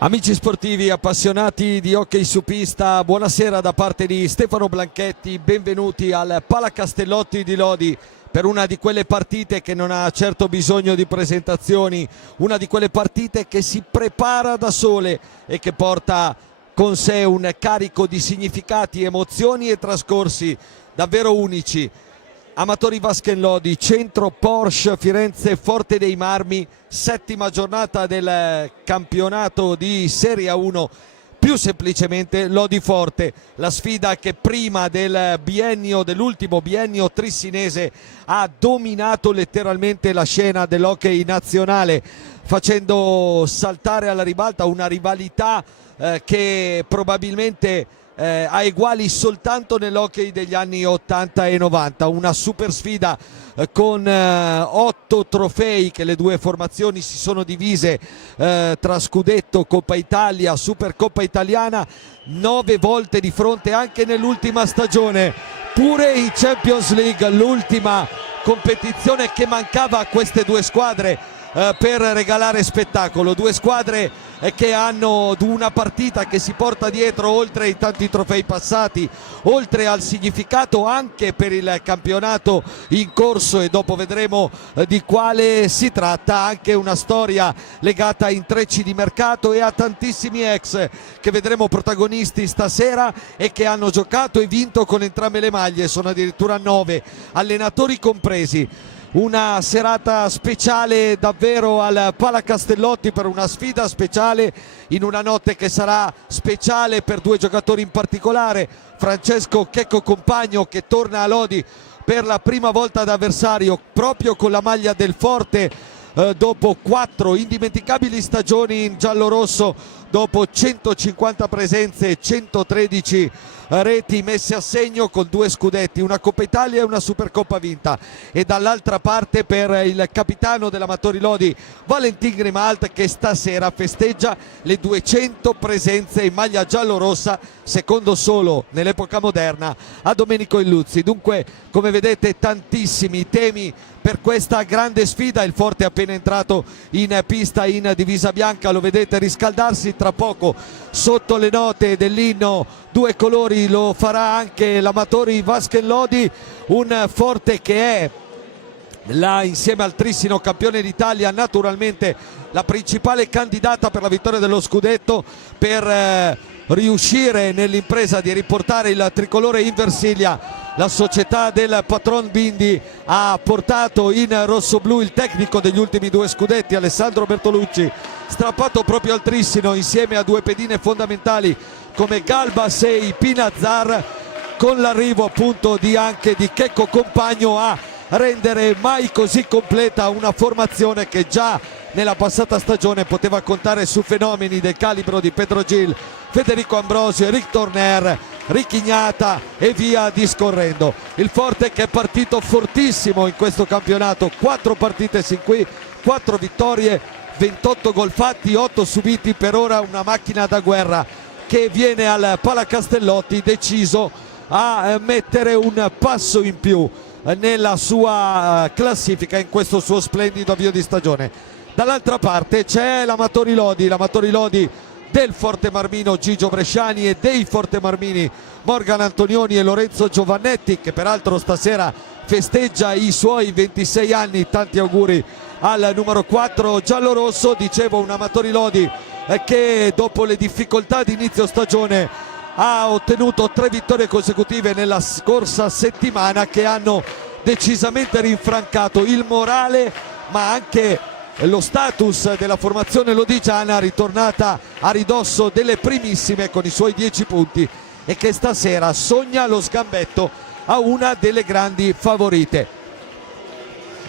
Amici sportivi appassionati di hockey su pista, buonasera da parte di Stefano Blanchetti, benvenuti al Palacastellotti di Lodi per una di quelle partite che non ha certo bisogno di presentazioni, una di quelle partite che si prepara da sole e che porta con sé un carico di significati, emozioni e trascorsi davvero unici. Amatori Vasken Lodi, centro Porsche Firenze Forte dei Marmi, settima giornata del campionato di Serie A1, più semplicemente Lodi Forte, la sfida che prima dell'ultimo biennio trissinese ha dominato letteralmente la scena dell'hockey nazionale, facendo saltare alla ribalta una rivalità che probabilmente ha eguali soltanto nell'hockey degli anni 80 e 90, una super sfida con 8 trofei che le due formazioni si sono divise tra Scudetto, Coppa Italia, Supercoppa Italiana, 9 volte di fronte anche nell'ultima stagione, pure in Champions League, l'ultima competizione che mancava a queste due squadre per regalare spettacolo, due squadre che hanno una partita che si porta dietro, oltre ai tanti trofei passati, oltre al significato anche per il campionato in corso, e dopo vedremo di quale si tratta, anche una storia legata a intrecci di mercato e a tantissimi ex che vedremo protagonisti stasera e che hanno giocato e vinto con entrambe le maglie, sono addirittura 9 allenatori compresi. Una serata speciale davvero al Palacastellotti per una sfida speciale in una notte che sarà speciale per due giocatori in particolare, Francesco Checco Compagno che torna a Lodi per la prima volta da avversario proprio con la maglia del Forte dopo 4 indimenticabili stagioni in giallorosso, dopo 150 presenze e 113 reti messe a segno, con 2 scudetti, una Coppa Italia e una Supercoppa vinta, e dall'altra parte per il capitano dell'Amatori Lodi Valentin Grimalt, che stasera festeggia le 200 presenze in maglia giallorossa, secondo solo nell'epoca moderna a Domenico Illuzzi. Dunque, come vedete, tantissimi temi per questa grande sfida. Il Forte è appena entrato in pista in divisa bianca, lo vedete riscaldarsi, tra poco sotto le note dell'inno Due Colori lo farà anche l'Amatori Vasken Lodi, un Forte che è là insieme al Trissino campione d'Italia, naturalmente la principale candidata per la vittoria dello scudetto, per riuscire nell'impresa di riportare il tricolore in Versilia. La società del patron Bindi ha portato in rossoblù il tecnico degli ultimi 2 scudetti, Alessandro Bertolucci, strappato proprio al Trissino insieme a 2 pedine fondamentali come Galbas e Pinazzar, con l'arrivo appunto anche di Checco Compagno a rendere mai così completa una formazione che già nella passata stagione poteva contare su fenomeni del calibro di Pedro Gil, Federico Ambrosio, Eric Torner, Richignata e via discorrendo. Il Forte che è partito fortissimo in questo campionato, 4 partite sin qui, 4 vittorie, 28 gol fatti, 8 subiti, per ora una macchina da guerra che viene al Palacastellotti deciso a mettere un passo in più nella sua classifica in questo suo splendido avvio di stagione. Dall'altra parte c'è l'Amatori Lodi del Forte Marmino Gigio Bresciani e dei Forte Marmini Morgan Antonioni e Lorenzo Giovannetti, che peraltro stasera festeggia i suoi 26 anni, tanti auguri al numero 4 giallorosso. Dicevo, un Amatori Lodi che dopo le difficoltà di inizio stagione ha ottenuto 3 vittorie consecutive nella scorsa settimana, che hanno decisamente rinfrancato il morale ma anche lo status della formazione lodigiana, ritornata a ridosso delle primissime con i suoi 10 punti e che stasera sogna lo sgambetto a una delle grandi favorite.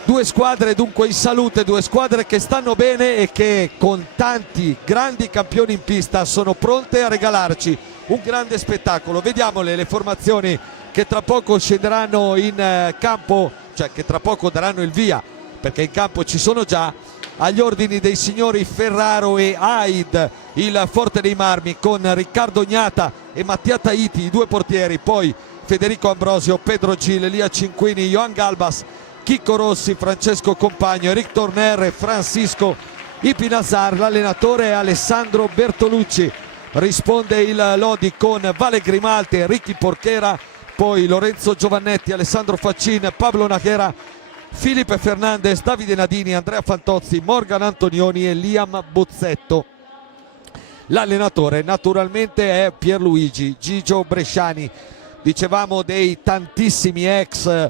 2 squadre dunque in salute, 2 squadre che stanno bene e che con tanti grandi campioni in pista sono pronte a regalarci un grande spettacolo. Vediamole le formazioni che tra poco scenderanno in campo, cioè che tra poco daranno il via, perché in campo ci sono già, agli ordini dei signori Ferraro e Aid, il Forte dei Marmi, con Riccardo Gnata e Mattia Taiti, i 2 portieri, poi Federico Ambrosio, Pedro Gil, Elia Cinquini, Johan Galbas, Chicco Rossi, Francesco Compagno, Eric Torner e Francisco i Pinasar. L'allenatore è Alessandro Bertolucci, risponde il Lodi con Vale Grimaldi, Ricky Porchera, poi Lorenzo Giovannetti, Alessandro Faccin, Pablo Nachera, Filipe Fernandez, Davide Nadini, Andrea Fantozzi, Morgan Antonioni e Liam Bozzetto. L'allenatore naturalmente è Pierluigi Gigio Bresciani. Dicevamo dei tantissimi ex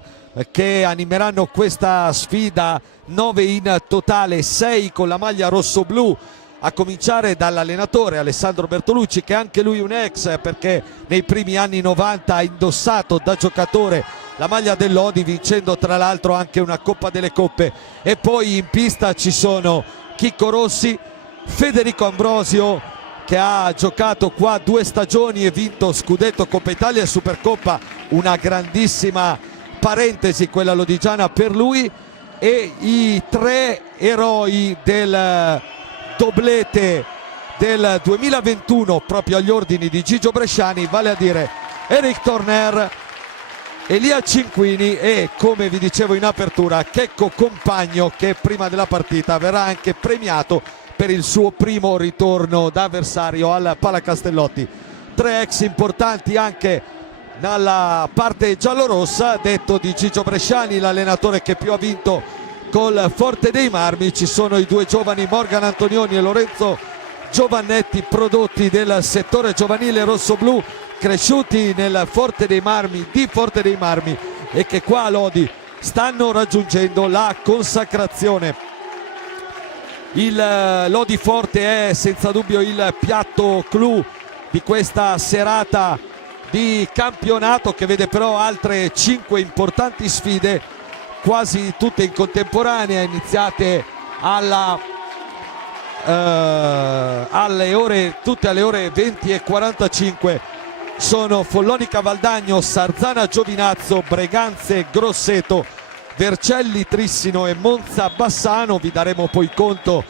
che animeranno questa sfida, 9 in totale, 6 con la maglia rosso-blu, a cominciare dall'allenatore Alessandro Bertolucci, che anche lui un ex, perché nei primi anni 90 ha indossato da giocatore la maglia del Lodi, vincendo tra l'altro anche una Coppa delle Coppe. E poi in pista ci sono Chicco Rossi, Federico Ambrosio, che ha giocato qua 2 stagioni e vinto scudetto, Coppa Italia e Supercoppa, una grandissima parentesi quella lodigiana per lui, e i 3 eroi del doblete del 2021 proprio agli ordini di Gigio Bresciani, vale a dire Eric Torner, Elia Cinquini e, come vi dicevo in apertura, Checco Compagno, che prima della partita verrà anche premiato per il suo primo ritorno da avversario al Palacastellotti. 3 ex importanti anche dalla parte giallorossa, detto di Gigio Bresciani, l'allenatore che più ha vinto col Forte dei Marmi. Ci sono i 2 giovani Morgan Antonioni e Lorenzo Giovannetti, prodotti del settore giovanile rossoblu, cresciuti nel Forte dei Marmi, di Forte dei Marmi, e che qua a Lodi stanno raggiungendo la consacrazione. Il Lodi Forte è senza dubbio il piatto clou di questa serata di campionato, che vede però altre 5 importanti sfide, quasi tutte in contemporanea, iniziate tutte alle ore 20:45. Sono Follonica Valdagno, Sarzana Giovinazzo, Breganze Grosseto, Vercelli Trissino e Monza Bassano. Vi daremo poi conto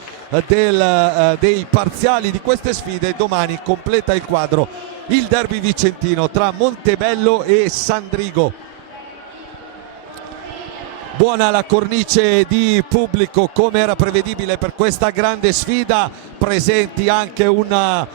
dei parziali di queste sfide. Domani completa il quadro il derby vicentino tra Montebello e Sandrigo. Buona la cornice di pubblico, come era prevedibile per questa grande sfida, presenti anche una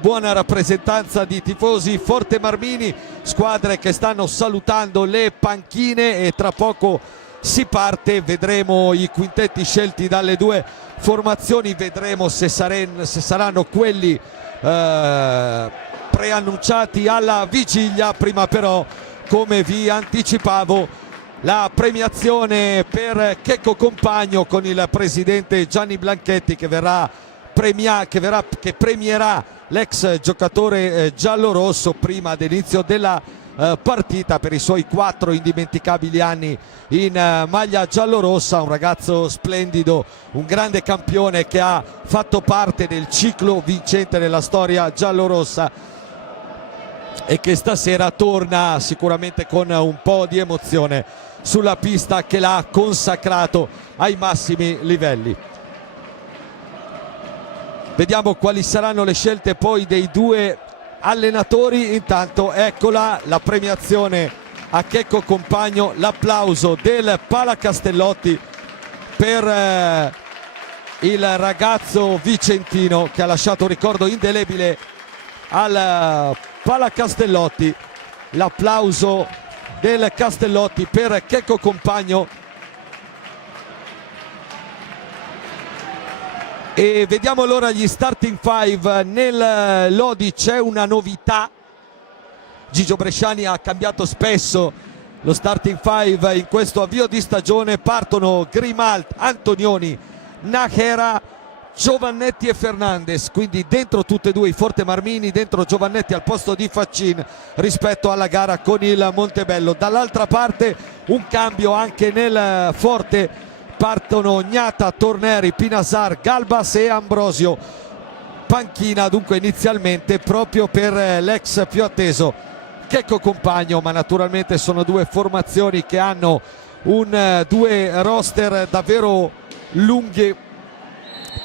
buona rappresentanza di tifosi Forte Marmini, squadre che stanno salutando le panchine, e tra poco si parte. Vedremo i quintetti scelti dalle 2 formazioni, vedremo se saranno quelli preannunciati alla vigilia. Prima però, come vi anticipavo, la premiazione per Checco Compagno con il presidente Gianni Blanchetti, che premierà l'ex giocatore giallorosso prima dell'inizio della partita per i suoi 4 indimenticabili anni in maglia giallorossa. Un ragazzo splendido, un grande campione che ha fatto parte del ciclo vincente nella storia giallorossa, e che stasera torna sicuramente con un po' di emozione sulla pista che l'ha consacrato ai massimi livelli. Vediamo quali saranno le scelte poi dei 2 allenatori. Intanto eccola la premiazione a Checco Compagno, l'applauso del Palacastellotti per il ragazzo vicentino che ha lasciato un ricordo indelebile al Palacastellotti. L'applauso del Castellotti per Checco Compagno. E vediamo allora gli starting 5. Nel Lodi c'è una novità. Gigio Bresciani ha cambiato spesso lo starting 5 in questo avvio di stagione. Partono Grimalt, Antonioni, Nachera, Giovannetti e Fernandez, quindi dentro tutte e 2 i Forte Marmini, dentro Giovannetti al posto di Faccin rispetto alla gara con il Montebello. Dall'altra parte un cambio anche nel Forte, partono Gnata, Torneri, Pinasar, Galbas e Ambrosio. Panchina dunque inizialmente proprio per l'ex più atteso Checco Compagno, ma naturalmente sono 2 formazioni che hanno 2 roster davvero lunghe,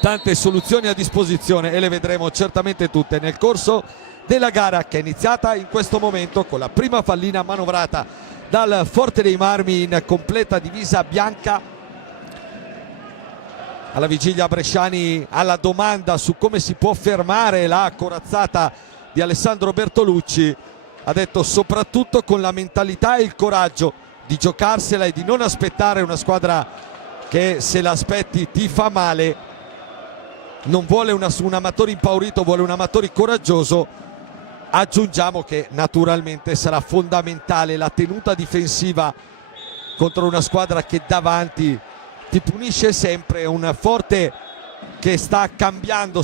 tante soluzioni a disposizione, e le vedremo certamente tutte nel corso della gara, che è iniziata in questo momento con la prima pallina manovrata dal Forte dei Marmi in completa divisa bianca. alla vigilia Bresciani alla domanda su come si può fermare la corazzata di Alessandro Bertolucci, ha detto soprattutto con la mentalità e il coraggio di giocarsela e di non aspettare una squadra che se l'aspetti ti fa male. Non vuole un Amatori impaurito, vuole un Amatori coraggioso. Aggiungiamo che naturalmente sarà fondamentale la tenuta difensiva contro una squadra che davanti ti punisce sempre, un Forte che sta cambiando,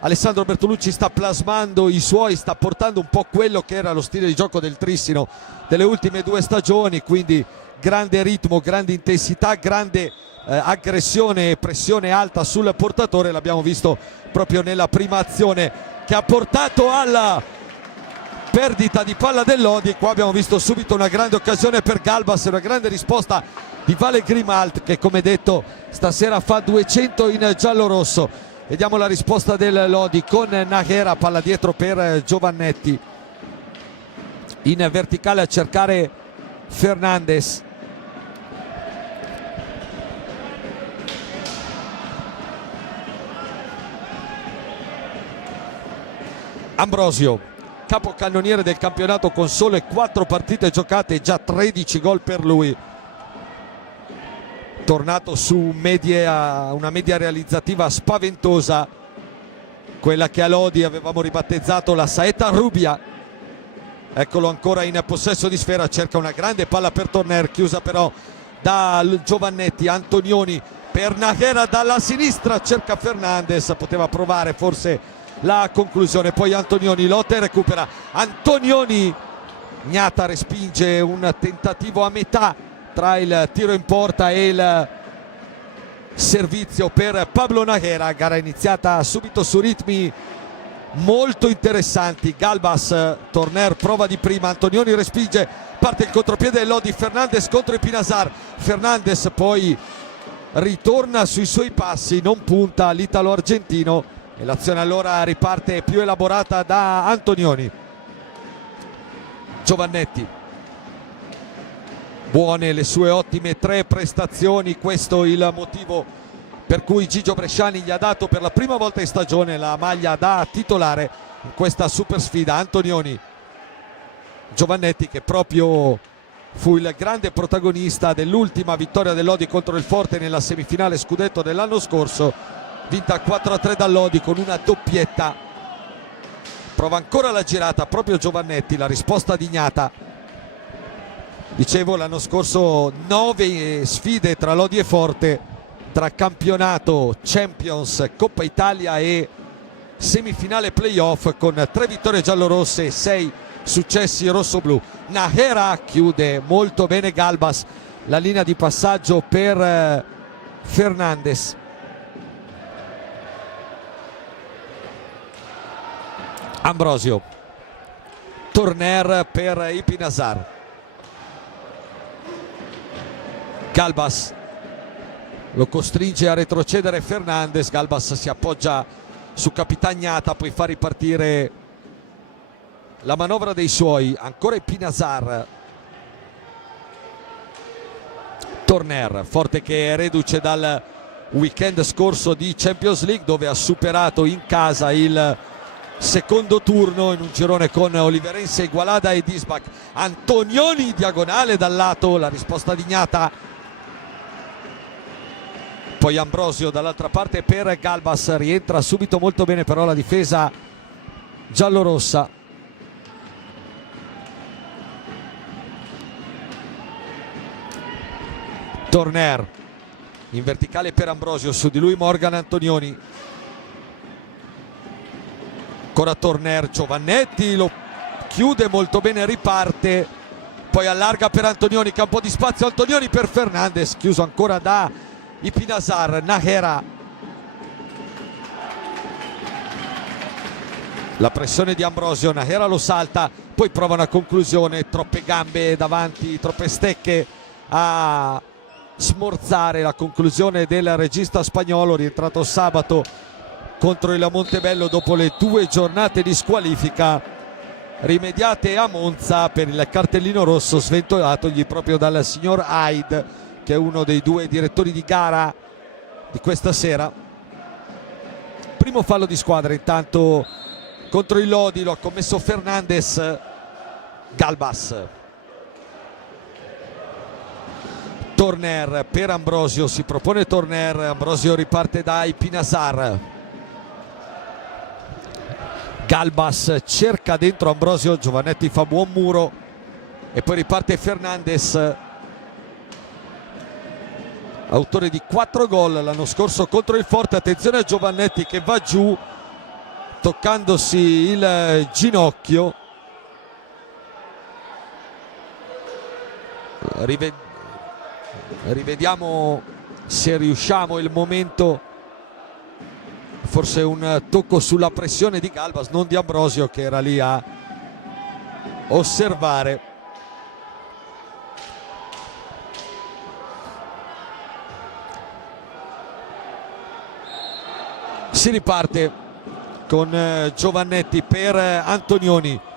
Alessandro Bertolucci sta plasmando i suoi, sta portando un po' quello che era lo stile di gioco del Trissino delle ultime 2 stagioni, quindi grande ritmo, grande intensità, grande aggressione e pressione alta sul portatore. L'abbiamo visto proprio nella prima azione che ha portato alla perdita di palla del Lodi. Qua abbiamo visto subito una grande occasione per Galbas e una grande risposta di Vale Grimalt, che come detto stasera fa 200 in giallo-rosso. Vediamo la risposta del Lodi con Nahera, palla dietro per Giovannetti, in verticale a cercare Fernandes. Ambrosio, capocannoniere del campionato con sole 4 partite giocate, già 13 gol per lui, tornato su una media realizzativa spaventosa, quella che a Lodi avevamo ribattezzato la saetta Rubia. Eccolo ancora in possesso di sfera, cerca una grande palla per Torner, chiusa però da Giovannetti. Antonioni per Nahera dalla sinistra, cerca Fernandes, poteva provare forse la conclusione, poi Antonioni lotta e recupera. Antonioni, Gnata respinge un tentativo a metà tra il tiro in porta e il servizio per Pablo Nahera. Gara iniziata subito su ritmi molto interessanti. Galbas, Torner prova di prima, Antonioni respinge, parte il contropiede del Lodi, Fernandes contro il Pinasar, Fernandes poi ritorna sui suoi passi, non punta l'italo-argentino e l'azione allora riparte più elaborata da Antonioni. Giovannetti, buone le sue ottime 3 prestazioni, questo il motivo per cui Gigio Bresciani gli ha dato per la prima volta in stagione la maglia da titolare in questa super sfida. Antonioni, Giovannetti, che proprio fu il grande protagonista dell'ultima vittoria del Lodi contro il Forte nella semifinale scudetto dell'anno scorso, vinta 4-3 dal Lodi con una doppietta. Prova ancora la girata proprio Giovannetti, la risposta di Gnata. Dicevo, l'anno scorso 9 sfide tra Lodi e Forte, tra campionato, Champions, Coppa Italia e semifinale playoff, con 3 vittorie giallorosse e 6 successi rossoblù. Nahera chiude molto bene Galbas, la linea di passaggio per Fernandes. Ambrosio, Torner per i Pinasar. Galbas lo costringe a retrocedere Fernandes. Galbas si appoggia su Capitagnata, poi fa ripartire la manovra dei suoi. Ancora i Pinasar. Torner, Forte che è reduce dal weekend scorso di Champions League, dove ha superato in casa il secondo turno in un girone con Oliverense, Igualada e Disbach. Antonioni diagonale dal lato, la risposta di Gnata. Poi Ambrosio dall'altra parte per Galbas, rientra subito molto bene però la difesa giallorossa. Torner in verticale per Ambrosio, su di lui Morgan Antonioni. Ancora Torner, Giovannetti lo chiude molto bene, riparte, poi allarga per Antonioni, che ha un po' di spazio. Antonioni per Fernandes, chiuso ancora da i Pinasar. Nahera, la pressione di Ambrosio, Nahera lo salta, poi prova una conclusione, troppe gambe davanti, troppe stecche a smorzare la conclusione del regista spagnolo, rientrato sabato contro il Montebello dopo le 2 giornate di squalifica rimediate a Monza per il cartellino rosso sventolatogli proprio dal signor Hyde, che è uno dei 2 direttori di gara di questa sera. Primo fallo di squadra intanto contro il Lodi, lo ha commesso Fernandez. Galbas, Torner per Ambrosio, si propone Torner, Ambrosio riparte da Ipinasar. Galbas cerca dentro Ambrosio, Giovannetti fa buon muro e poi riparte Fernandez, autore di 4 gol l'anno scorso contro il Forte. Attenzione a Giovannetti che va giù toccandosi il ginocchio. Rivediamo se riusciamo il momento, forse un tocco sulla pressione di Galbas, non di Ambrosio, che era lì a osservare. Si riparte con Giovannetti per Antonioni.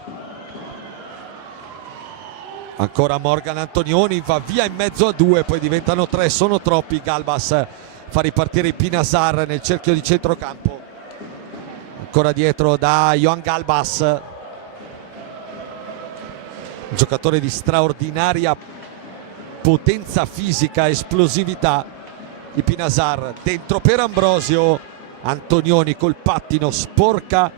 Ancora Morgan Antonioni, va via in mezzo a 2, poi diventano 3, sono troppi. Galbas fa ripartire Pinasar nel cerchio di centrocampo, ancora dietro da Johan Galbas, un giocatore di straordinaria potenza fisica, esplosività. Di Pinasar dentro per Ambrosio, Antonioni col pattino sporca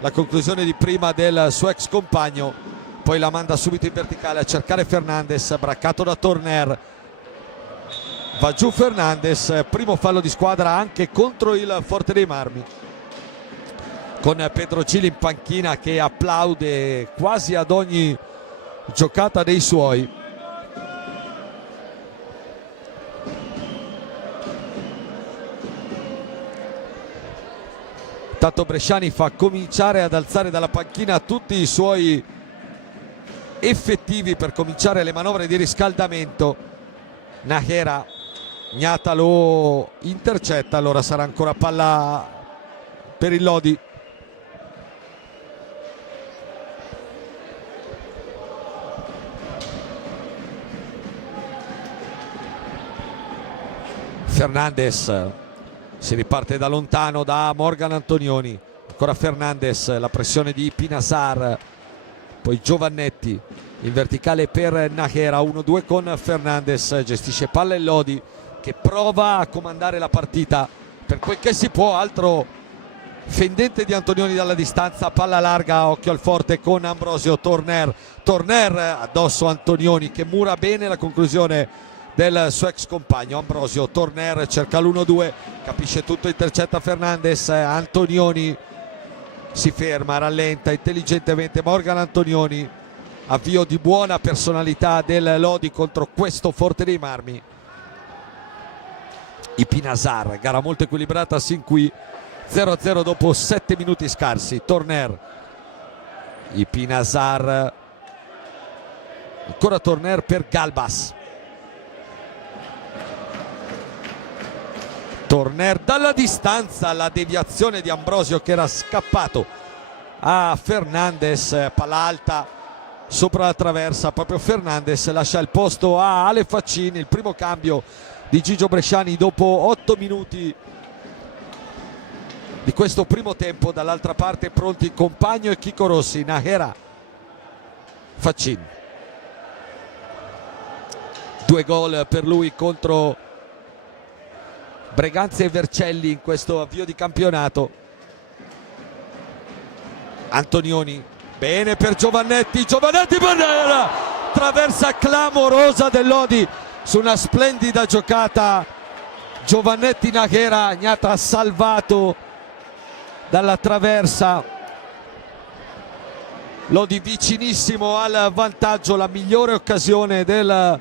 la conclusione di prima del suo ex compagno, poi la manda subito in verticale a cercare Fernandez, braccato da Torner, va giù Fernandez. Primo fallo di squadra anche contro il Forte dei Marmi, con Pedro Gili in panchina che applaude quasi ad ogni giocata dei suoi. Tanto Bresciani fa cominciare ad alzare dalla panchina tutti i suoi effettivi per cominciare le manovre di riscaldamento. Nahera, Gnata lo intercetta, allora sarà ancora palla per il Lodi. Fernandez, si riparte da lontano da Morgan Antonioni, ancora Fernandez, la pressione di Pinasar, poi Giovannetti in verticale per Nahera, 1-2 con Fernandez, gestisce palla il Lodi che prova a comandare la partita per quel che si può. Altro fendente di Antonioni dalla distanza, palla larga, occhio al Forte con Ambrosio. Torner addosso Antonioni che mura bene la conclusione del suo ex compagno. Ambrosio, Torner cerca l'1-2, capisce tutto, intercetta Fernandez. Antonioni si ferma, rallenta intelligentemente Morgan Antonioni, avvio di buona personalità del Lodi contro questo Forte dei Marmi. Ipinasar, gara molto equilibrata sin qui, 0-0 dopo 7 minuti scarsi. Torner, Ipinasar, ancora Torner per Galbas. Torner dalla distanza, la deviazione di Ambrosio che era scappato a Fernandez, palla alta sopra la traversa, proprio Fernandez lascia il posto a Ale Faccini. Il primo cambio di Gigio Bresciani dopo 8 minuti di questo primo tempo. Dall'altra parte pronti Compagno e Chico Rossi. Nahera, Faccini, 2 gol per lui contro Breganze e Vercelli in questo avvio di campionato. Antonioni, bene per Giovannetti, Banera, traversa clamorosa del Lodi su una splendida giocata. Giovannetti, Nahera, Gnata salvato dalla traversa. Lodi vicinissimo al vantaggio, la migliore occasione del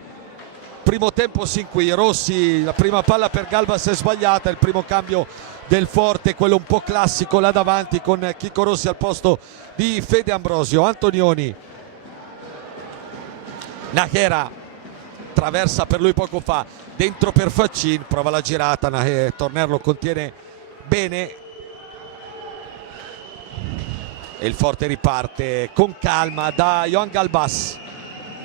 primo tempo sin qui. Rossi, la prima palla per Galbas è sbagliata, il primo cambio del Forte, quello un po' classico là davanti con Chico Rossi al posto di Fede Ambrosio. Antonioni, Nahera, traversa per lui poco fa, dentro per Faccin, prova la girata, Torner lo contiene bene e il Forte riparte con calma da Johan Galbas.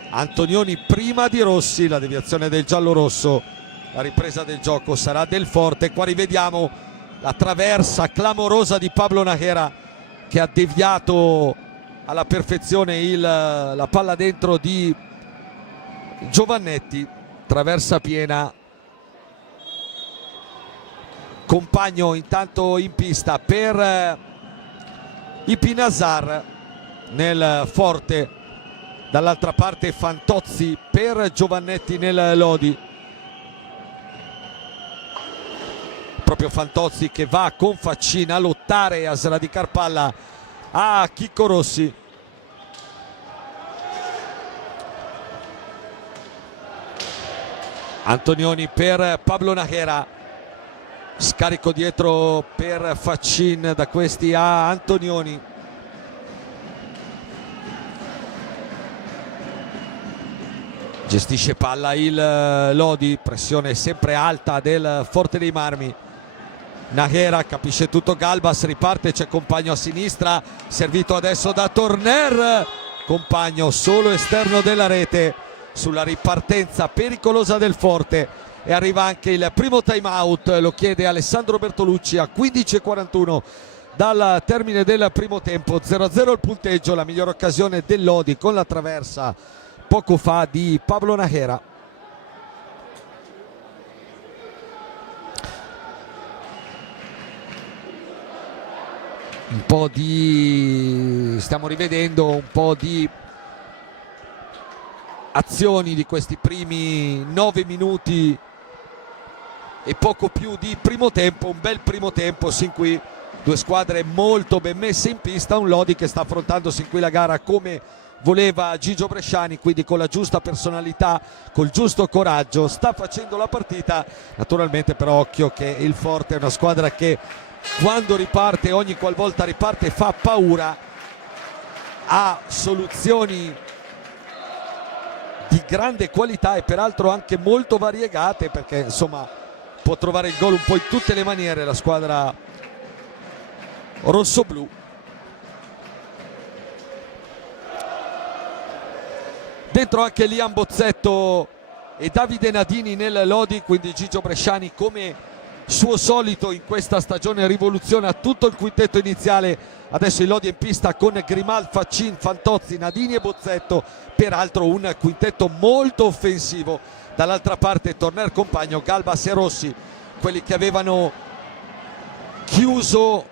Antonioni prima di Rossi, la deviazione del giallorosso La ripresa del gioco sarà del Forte. Qua rivediamo la traversa clamorosa di Pablo Najera che ha deviato alla perfezione la palla dentro di Giovannetti. Traversa piena. Compagno intanto in pista per i Pinasar nel Forte. Dall'altra parte Fantozzi per Giovannetti nel Lodi. Proprio Fantozzi che va con Faccin a lottare e a sradicar palla a Chicco Rossi. Antonioni per Pablo Najera. Scarico dietro per Faccin, da questi a Antonioni. Gestisce palla il Lodi, pressione sempre alta del Forte dei Marmi. Najera capisce tutto Galbas, riparte, c'è Compagno a sinistra, servito adesso da Torner. Compagno solo esterno della rete sulla ripartenza pericolosa del Forte. E arriva anche il primo time out, lo chiede Alessandro Bertolucci a 15:41 dal termine del primo tempo. 0-0 il punteggio, la migliore occasione del Lodi con la traversa poco fa di Pablo Najera. Un po' di... stiamo rivedendo un po' di azioni di questi primi 9 minuti e poco più di primo tempo. Un bel primo tempo sin qui, due squadre molto ben messe in pista, un Lodi che sta affrontando sin qui la gara come voleva Gigio Bresciani, quindi con la giusta personalità, col giusto coraggio sta facendo la partita. Naturalmente però occhio che il Forte è una squadra che quando riparte, ogni qualvolta riparte, fa paura, ha soluzioni di grande qualità e peraltro anche molto variegate, perché insomma può trovare il gol un po' in tutte le maniere la squadra rossoblù. Dentro anche Liam Bozzetto e Davide Nadini nel Lodi, quindi Gigio Bresciani come suo solito in questa stagione rivoluziona tutto il quintetto iniziale. Adesso il Lodi è in pista con Grimal, Faccin, Fantozzi, Nadini e Bozzetto, peraltro un quintetto molto offensivo. Dall'altra parte Torner, Compagno, Galbas e Rossi, quelli che avevano chiuso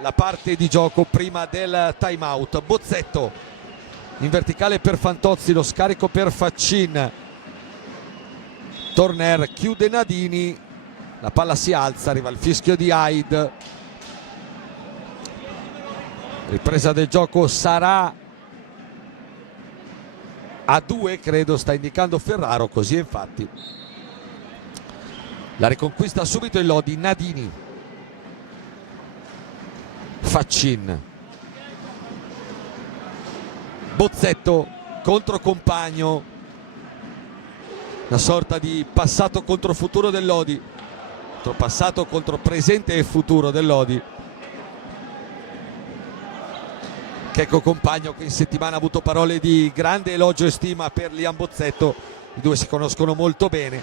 la parte di gioco prima del time out. Bozzetto in verticale per Fantozzi, lo scarico per Faccin. Torner chiude Nadini, la palla si alza, arriva il fischio di Haid. Ripresa del gioco sarà a 2, credo sta indicando Ferraro, così è infatti. La riconquista subito il Lodi. Nadini, Faccin, Bozzetto contro Compagno, una sorta di passato contro futuro del Lodi, passato contro presente e futuro del Lodi. Checco Compagno che in settimana ha avuto parole di grande elogio e stima per Liam Bozzetto, i due si conoscono molto bene,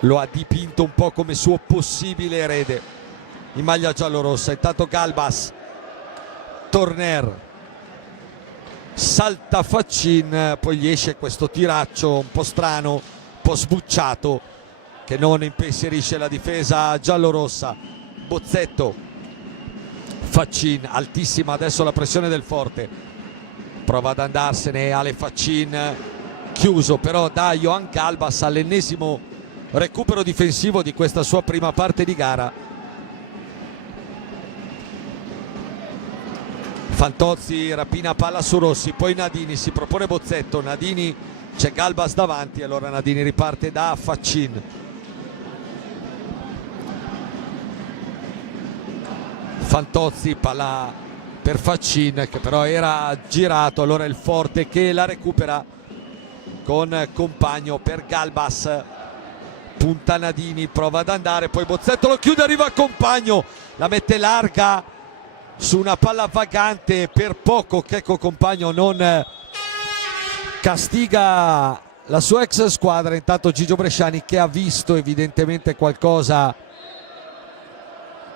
lo ha dipinto un po' come suo possibile erede in maglia giallorossa. Intanto Galbas, Torner, salta Faccin, poi gli esce questo tiraccio un po' strano, un po' sbucciato, che non impensierisce la difesa giallorossa. Bozzetto, Faccin, altissima adesso la pressione del Forte, prova ad andarsene Ale Faccin, chiuso però da Johan Galbas all'ennesimo recupero difensivo di questa sua prima parte di gara. Fantozzi rapina palla su Rossi, poi Nadini, si propone Bozzetto, Nadini, c'è Galbas davanti, allora Nadini riparte da Faccin. Fantozzi, palla per Faccin che però era girato, allora il Forte che la recupera con Compagno per Galbas, punta Nadini, prova ad andare, poi Bozzetto lo chiude, arriva Compagno, la mette larga su una palla vagante, per poco Checco Compagno non castiga la sua ex squadra. Intanto Gigio Bresciani, che ha visto evidentemente qualcosa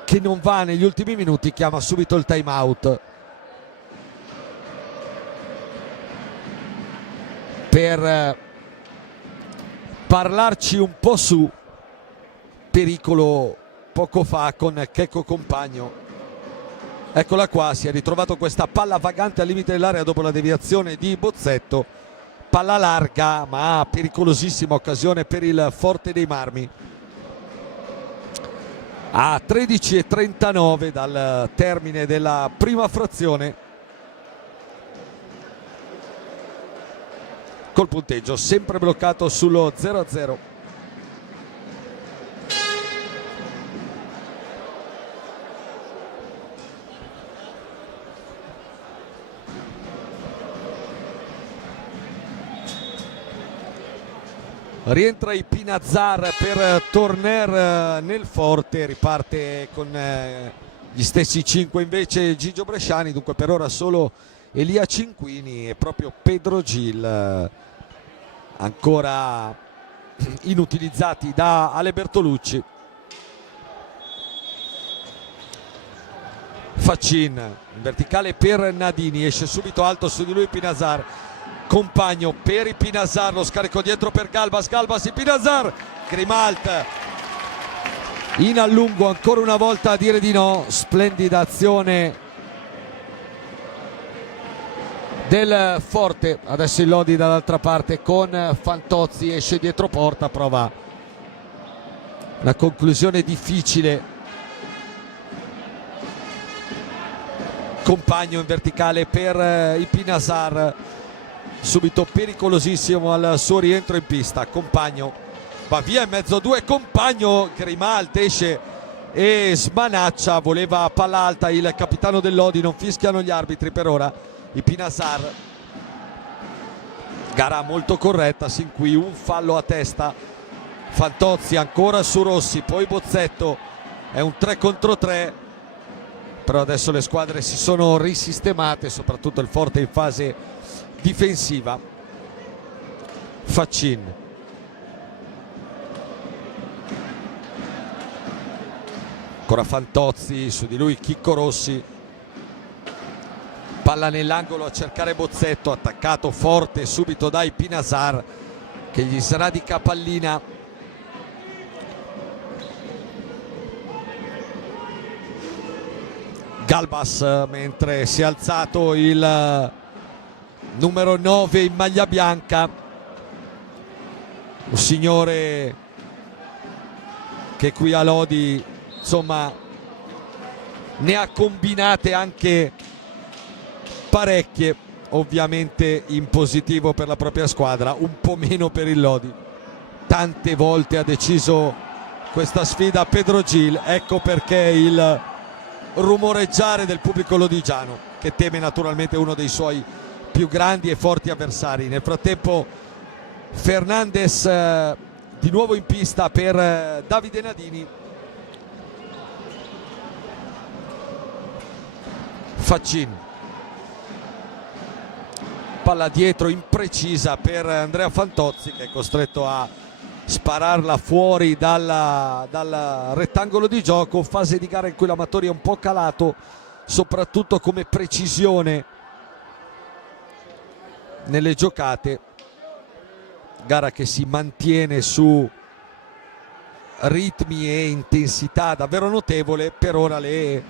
che non va negli ultimi minuti, chiama subito il time out per parlarci un po' su. Pericolo poco fa con Checco Compagno. Eccola qua, si è ritrovato questa palla vagante al limite dell'area dopo la deviazione di Bozzetto. Palla larga ma pericolosissima occasione per il Forte dei Marmi. A 13:39 dal termine della prima frazione, col punteggio sempre bloccato sullo 0-0. Rientra i Pinazar per Torner nel Forte, riparte con gli stessi 5 invece Gigio Bresciani, dunque per ora solo Elia Cinquini e proprio Pedro Gil ancora inutilizzati da Ale Bertolucci. Faccin in verticale per Nadini, esce subito alto su di lui Pinazar. Compagno per i Pinazar, lo scarico dietro per Galbas, Galbas e Pinazar. Grimalt in allungo ancora una volta a dire di no. Splendida azione del Forte. Adesso il Lodi dall'altra parte con Fantozzi, esce dietro porta, prova una conclusione difficile. Compagno in verticale per i Pinazar, subito pericolosissimo al suo rientro in pista. Compagno va via in mezzo a due, Compagno, Grimalt esce e smanaccia, voleva palla alta il capitano del Lodi, non fischiano gli arbitri per ora. I Pinazar, gara molto corretta sin qui, un fallo a testa. Fantozzi ancora su Rossi, poi Bozzetto, è un 3 contro 3, però adesso le squadre si sono risistemate, soprattutto il Forte in fase difensiva. Faccin, ancora Fantozzi, su di lui Chicco Rossi, palla nell'angolo a cercare Bozzetto, attaccato forte subito dai Pinazar, che gli sarà di capallina. Galbas, mentre si è alzato il numero 9 in maglia bianca, un signore che qui a Lodi insomma ne ha combinate anche parecchie, ovviamente in positivo per la propria squadra, un po' meno per il Lodi. Tante volte ha deciso questa sfida Pedro Gil, ecco perché il rumoreggiare del pubblico lodigiano, che teme naturalmente uno dei suoi più grandi e forti avversari. Nel frattempo Fernandez di nuovo in pista per Davide Nadini. Faccin, palla dietro imprecisa per Andrea Fantozzi, che è costretto a spararla fuori dal rettangolo di gioco. Fase di gara in cui l'Amatori è un po' calato, soprattutto come precisione nelle giocate. Gara che si mantiene su ritmi e intensità davvero notevole. Per ora le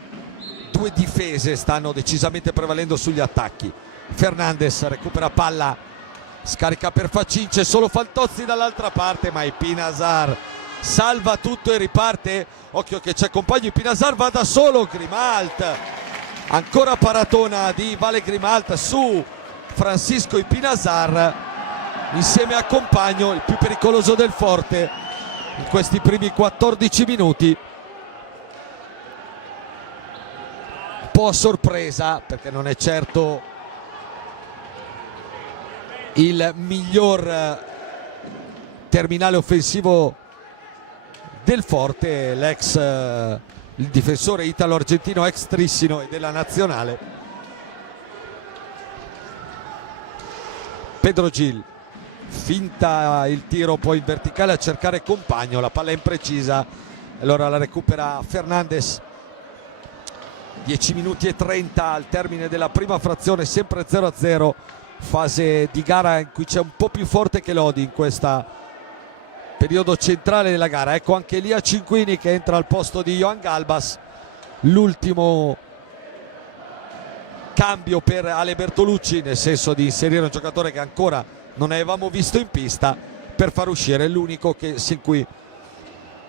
due difese stanno decisamente prevalendo sugli attacchi. Fernandez recupera palla, scarica per Faccin, c'è solo Fantozzi dall'altra parte, ma il Pinazar salva tutto e riparte. Occhio che c'è compagno, il Pinazar va da solo. Grimalt, ancora paratona di Vale Grimalt su Francisco i Pinazar insieme a compagno, il più pericoloso del Forte in questi primi 14 minuti. Un po' a sorpresa, perché non è certo il miglior terminale offensivo del Forte, il difensore italo-argentino ex Trissino e della nazionale. Pedro Gil, finta il tiro poi in verticale a cercare Compagno, la palla è imprecisa, allora la recupera Fernandes. 10 minuti e 30 al termine della prima frazione, sempre 0-0, fase di gara in cui c'è un po' più forte che Lodi in questo periodo centrale della gara. Ecco anche Elia Cinquini che entra al posto di Johan Galbas, l'ultimo cambio per Ale Bertolucci, nel senso di inserire un giocatore che ancora non avevamo visto in pista per far uscire l'unico sin qui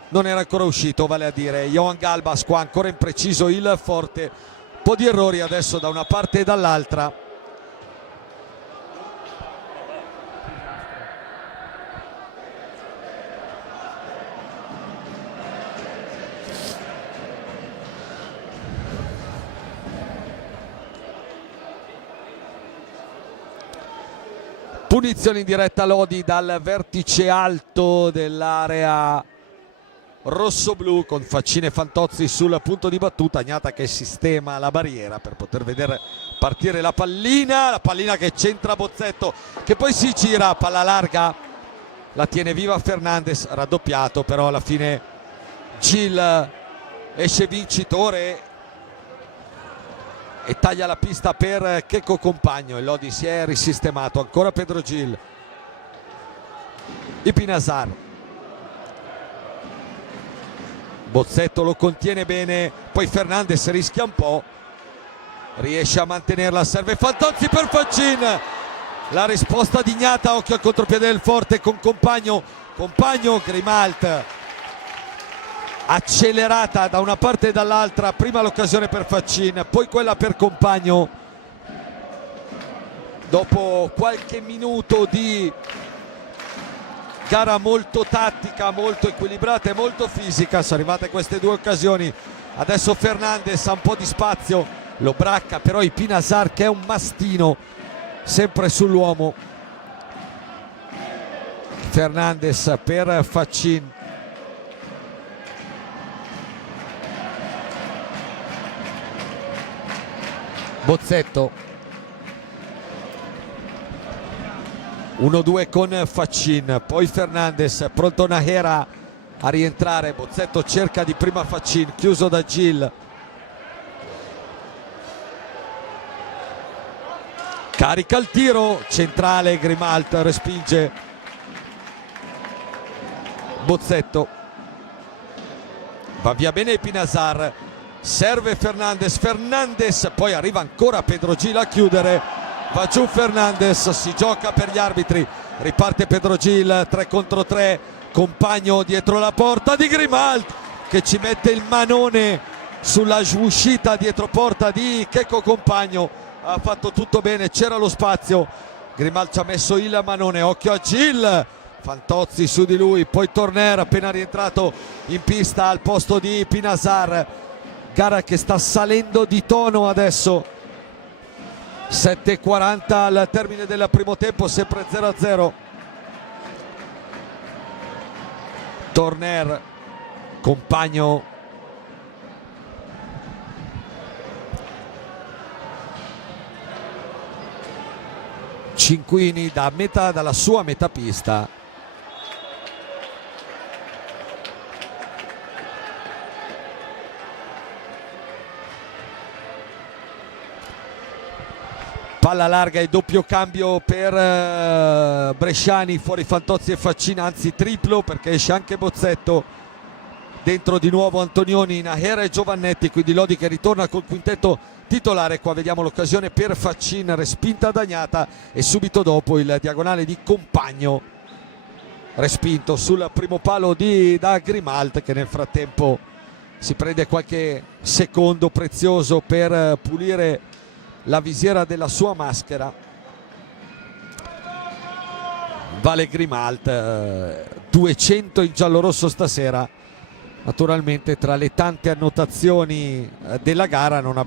non era ancora uscito, vale a dire Johan Galbas. Qua ancora impreciso il forte, un po' di errori adesso da una parte e dall'altra. Punizione in diretta Lodi dal vertice alto dell'area rosso-blu con Faccini e Fantozzi sul punto di battuta. Agnata che sistema la barriera per poter vedere partire la pallina che centra Bozzetto, che poi si gira, palla larga, la tiene viva Fernandes, raddoppiato, però alla fine Gil esce vincitore e taglia la pista per Checco Compagno. E Lodi si è risistemato, ancora Pedro Gil, Ipinasar, Bozzetto lo contiene bene, poi Fernandes rischia un po', riesce a mantenerla, serve Fantozzi per Faccin, la risposta di Ignata, occhio al contropiede del forte con Compagno, Grimalt, accelerata da una parte e dall'altra, prima l'occasione per Faccin, poi quella per Compagno. Dopo qualche minuto di gara molto tattica, molto equilibrata e molto fisica, sono arrivate queste due occasioni. Adesso Fernandes ha un po' di spazio, lo bracca però Ipinasar che è un mastino sempre sull'uomo. Fernandes per Faccin, Bozzetto, 1-2 con Faccin, poi Fernandes, pronto Nahera a rientrare, Bozzetto cerca di prima Faccin, chiuso da Gil, carica il tiro centrale, Grimalt respinge Bozzetto, va via bene Ipinasar, serve Fernandes, poi arriva ancora Pedro Gil a chiudere, va giù Fernandes, si gioca per gli arbitri, riparte Pedro Gil, 3 contro 3, Compagno dietro la porta di Grimalt che ci mette il manone sulla uscita dietro porta di Checco Compagno, ha fatto tutto bene, c'era lo spazio, Grimalt ci ha messo il manone, occhio a Gil, Fantozzi su di lui, poi Torner appena rientrato in pista al posto di Pinasar, gara che sta salendo di tono adesso, 7:40 al termine del primo tempo, sempre 0-0. Torner, Compagno, Cinquini dalla sua metà pista, palla larga e doppio cambio per Bresciani, fuori Fantozzi e Faccin, anzi triplo perché esce anche Bozzetto, dentro di nuovo Antonioni, Nahera e Giovannetti, quindi Lodi che ritorna col quintetto titolare. Qua vediamo l'occasione per Faccin, respinta da Agnata, e subito dopo il diagonale di Compagno, respinto sul primo palo da Grimalt, che nel frattempo si prende qualche secondo prezioso per pulire la visiera della sua maschera. Vale Grimalt, 200 in giallorosso stasera. Naturalmente tra le tante annotazioni della gara non ne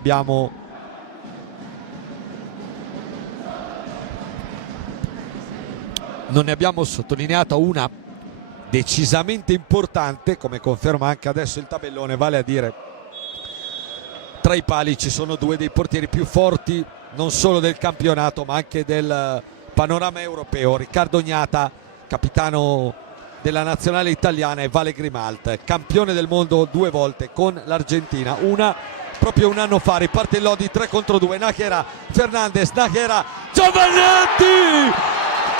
abbiamo sottolineato una decisamente importante, come conferma anche adesso il tabellone, vale a dire tra i pali ci sono due dei portieri più forti non solo del campionato ma anche del panorama europeo. Riccardo Gnata, capitano della nazionale italiana, e Vale Grimalt, campione del mondo 2 volte con l'Argentina, una proprio un anno fa. Riparte il Lodi 3 contro 2, Nájera, Fernandez, Nájera, Giovannetti,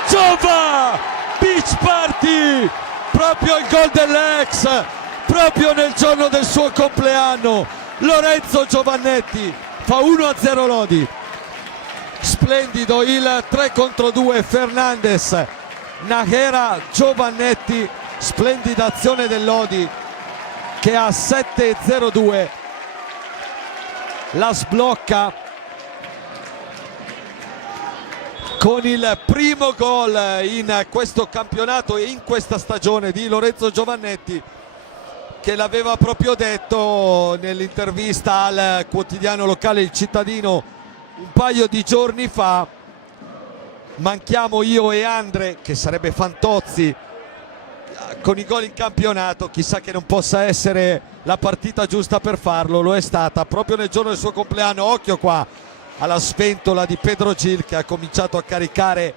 Giova, beach party, proprio il gol dell'ex, proprio nel giorno del suo compleanno. Lorenzo Giovannetti fa 1-0 Lodi. Splendido il 3 contro 2, Fernandez, Nájera, Giovannetti, splendida azione del Lodi che a 7-0-2 la sblocca con il primo gol in questo campionato e in questa stagione di Lorenzo Giovannetti, che l'aveva proprio detto nell'intervista al quotidiano locale Il Cittadino un paio di giorni fa: manchiamo io e Andre, che sarebbe Fantozzi, con i gol in campionato. Chissà che non possa essere la partita giusta per farlo. Lo è stata proprio nel giorno del suo compleanno. Occhio qua alla sventola di Pedro Gil, che ha cominciato a caricare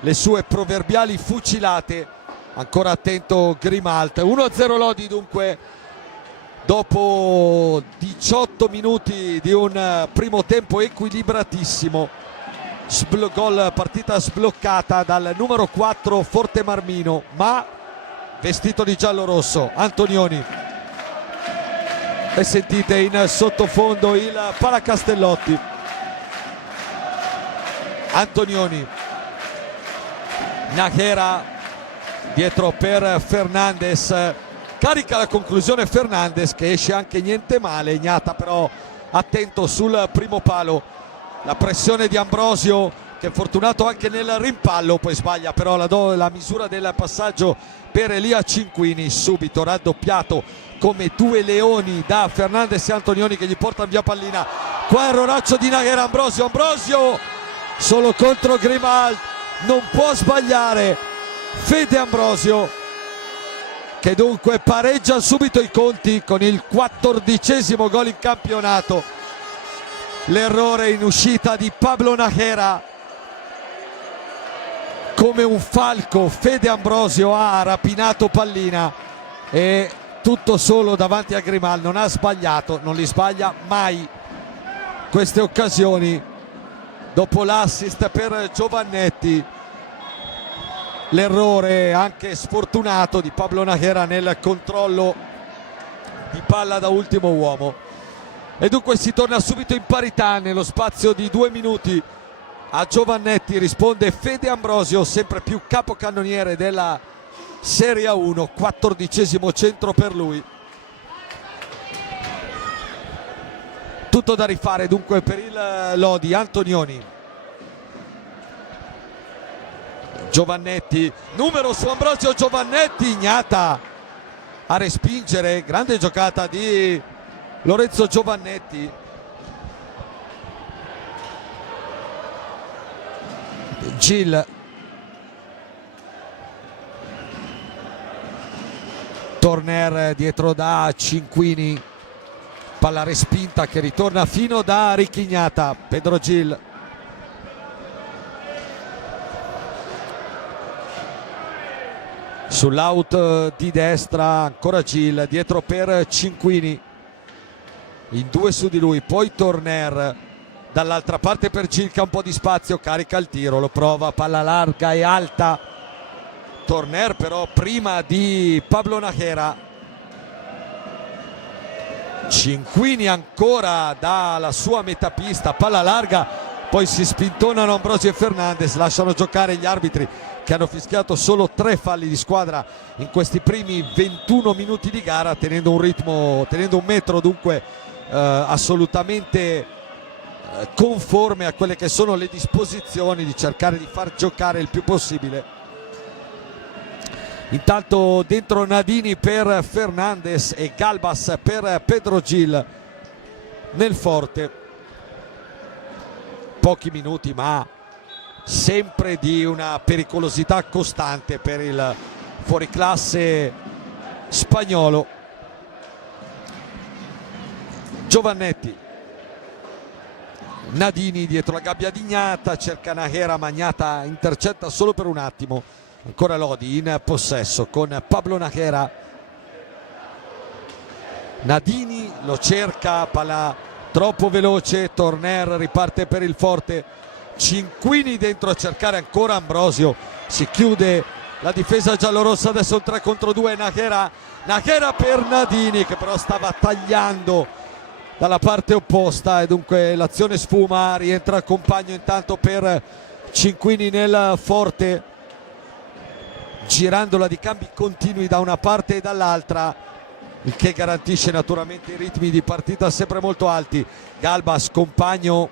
le sue proverbiali fucilate. Ancora attento Grimalt. 1-0 Lodi dunque, dopo 18 minuti di un primo tempo equilibratissimo. Gol, partita sbloccata dal numero 4 Forte Marmino, ma vestito di giallo-rosso, Antonioni. E sentite in sottofondo il Palacastellotti. Antonioni, Nájera dietro per Fernandez, carica la conclusione Fernandez, che esce anche niente male. Gnata però attento sul primo palo. La pressione di Ambrosio, che è fortunato anche nel rimpallo, poi sbaglia però la misura del passaggio per Elia Cinquini. Subito raddoppiato come due leoni da Fernandez e Antonioni, che gli portano via pallina. Qua erroraccio di Nájera, Ambrosio solo contro Grimalt, non può sbagliare Fede Ambrosio, che dunque pareggia subito i conti con il 14° gol in campionato. L'errore in uscita di Pablo Nájera. Come un falco Fede Ambrosio ha rapinato pallina, e tutto solo davanti a Grimalt. Non ha sbagliato, non li sbaglia mai queste occasioni. Dopo l'assist per Giovannetti, l'errore anche sfortunato di Pablo Nájera nel controllo di palla da ultimo uomo. E dunque si torna subito in parità nello spazio di 2 minuti. A Giovannetti risponde Fede Ambrosio, sempre più capocannoniere della Serie A1, 14° centro per lui. Tutto da rifare dunque per il Lodi. Antonioni, Giovannetti, numero su Ambrosio, Giovannetti, Gnata a respingere. Grande giocata di Lorenzo Giovannetti. Gil, Torner dietro da Cinquini, palla respinta che ritorna fino da Richignata. Pedro Gil, sull'out di destra ancora Gil, dietro per Cinquini, in 2 su di lui, poi Torner dall'altra parte per Gil, che ha un po' di spazio, carica il tiro, lo prova, palla larga e alta. Torner però prima di Pablo Nájera. Cinquini ancora dalla sua metapista, palla larga, poi si spintonano Ambrosio e Fernandez, lasciano giocare gli arbitri, che hanno fischiato solo 3 falli di squadra in questi primi 21 minuti di gara, tenendo un ritmo, tenendo un metro dunque assolutamente conforme a quelle che sono le disposizioni di cercare di far giocare il più possibile. Intanto dentro Nadini per Fernandez e Galbas per Pedro Gil nel Forte. Pochi minuti ma sempre di una pericolosità costante per il fuoriclasse spagnolo. Giovannetti, Nadini dietro la gabbia di Gnata, cerca Nahera ma Gnata intercetta solo per un attimo. Ancora Lodi in possesso con Pablo Nahera. Nadini lo cerca, palla troppo veloce, Torner riparte per il forte, Cinquini dentro a cercare ancora Ambrosio, si chiude la difesa giallorossa, adesso un 3 contro 2, Nahera per Nadini che però stava tagliando dalla parte opposta e dunque l'azione sfuma, rientra il compagno intanto per Cinquini nel forte, girandola di cambi continui da una parte e dall'altra, il che garantisce naturalmente i ritmi di partita sempre molto alti. Galbas, compagno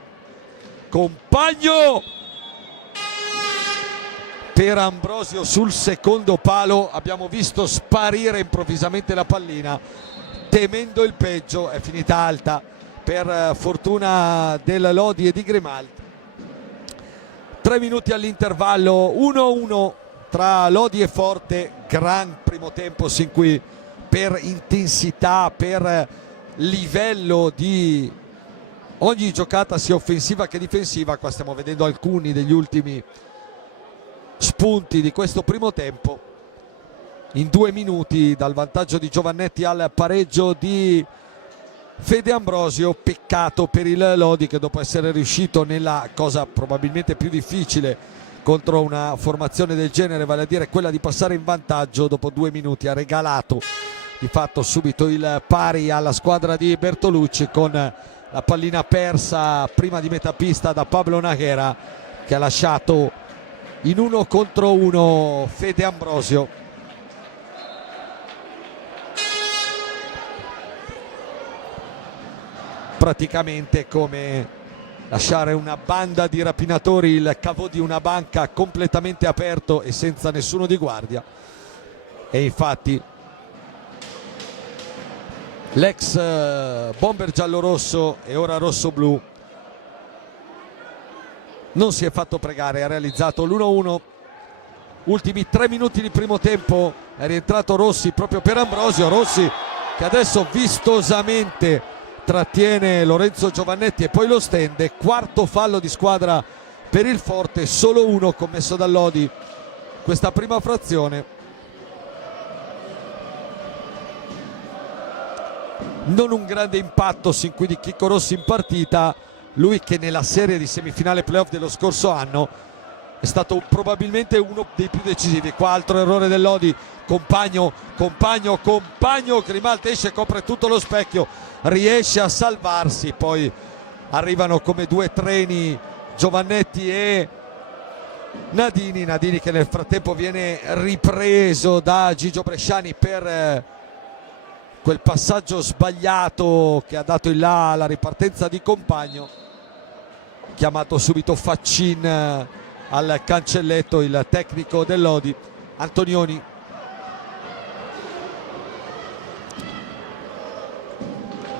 per Ambrosio sul secondo palo, abbiamo visto sparire improvvisamente la pallina temendo il peggio, è finita alta per fortuna del Lodi e di Grimaldi. 3 minuti all'intervallo, 1-1 tra Lodi e Forte, gran primo tempo sin qui per intensità, per livello di ogni giocata sia offensiva che difensiva. Qua stiamo vedendo alcuni degli ultimi spunti di questo primo tempo. In 2 minuti dal vantaggio di Giovannetti al pareggio di Fede Ambrosio. Peccato per il Lodi che dopo essere riuscito nella cosa probabilmente più difficile contro una formazione del genere, vale a dire quella di passare in vantaggio, dopo 2 minuti ha regalato di fatto subito il pari alla squadra di Bertolucci con la pallina persa prima di metà pista da Pablo Nahera, che ha lasciato in 1 contro 1 Fede Ambrosio. Praticamente come lasciare una banda di rapinatori, il cavo di una banca completamente aperto e senza nessuno di guardia. E infatti l'ex bomber giallorosso e ora rosso-blu non si è fatto pregare, ha realizzato l'1-1. Ultimi 3 minuti di primo tempo, è rientrato Rossi proprio per Ambrosio. Rossi che adesso vistosamente trattiene Lorenzo Giovannetti e poi lo stende. Quarto fallo di squadra per il Forte, solo uno commesso da Lodi questa prima frazione. Non un grande impatto sin qui di Chicco Rossi in partita, lui che nella serie di semifinale playoff dello scorso anno è stato probabilmente uno dei più decisivi. Qua altro errore del Lodi, compagno, Grimaldi esce, copre tutto lo specchio, riesce a salvarsi, poi arrivano come 2 treni Giovannetti e Nadini che nel frattempo viene ripreso da Gigio Bresciani per quel passaggio sbagliato che ha dato il là alla ripartenza di compagno. Chiamato subito Faccin al cancelletto, il tecnico del Lodi. Antonioni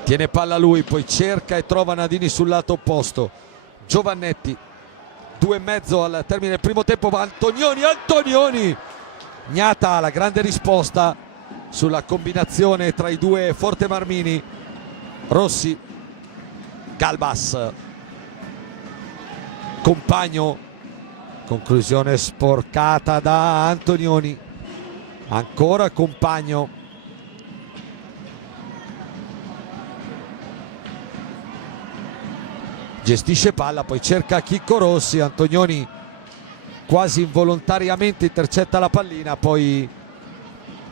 tiene palla lui, poi cerca e trova Nadini sul lato opposto. Giovannetti, 2,5 al termine del primo tempo, va Antonioni, Gnata la grande risposta sulla combinazione tra i due Forte Marmini. Rossi, Galbas, compagno, conclusione sporcata da Antonioni, ancora compagno, gestisce palla, poi cerca Chicco Rossi, Antonioni quasi involontariamente intercetta la pallina, poi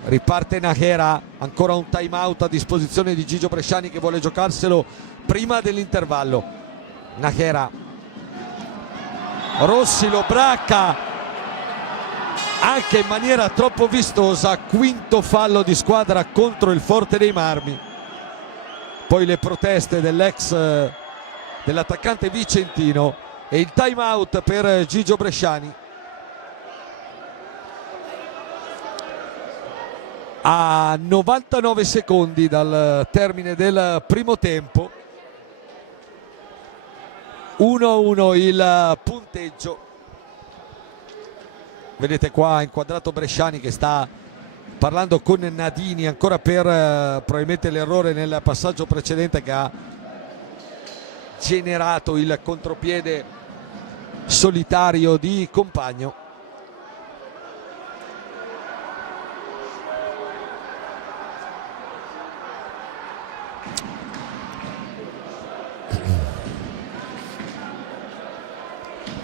riparte Nahera, ancora un time out a disposizione di Gigio Bresciani che vuole giocarselo prima dell'intervallo. Nahera, Rossi lo bracca anche in maniera troppo vistosa, quinto fallo di squadra contro il Forte dei Marmi. Poi le proteste dell'attaccante vicentino e il time out per Gigio Bresciani. A 99 secondi dal termine del primo tempo, 1-1 il punteggio. Vedete qua inquadrato Bresciani che sta parlando con Nadini ancora per probabilmente l'errore nel passaggio precedente che ha generato il contropiede solitario di Compagno.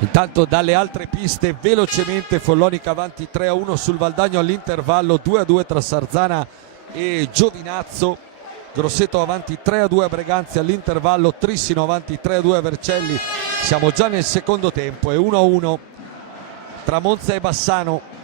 Intanto dalle altre piste velocemente Follonica avanti 3-1 sul Valdagno all'intervallo, 2-2 tra Sarzana e Giovinazzo, Grosseto avanti 3-2 a Breganzi all'intervallo, Trissino avanti 3-2 a Vercelli. Siamo già nel secondo tempo e 1-1 tra Monza e Bassano.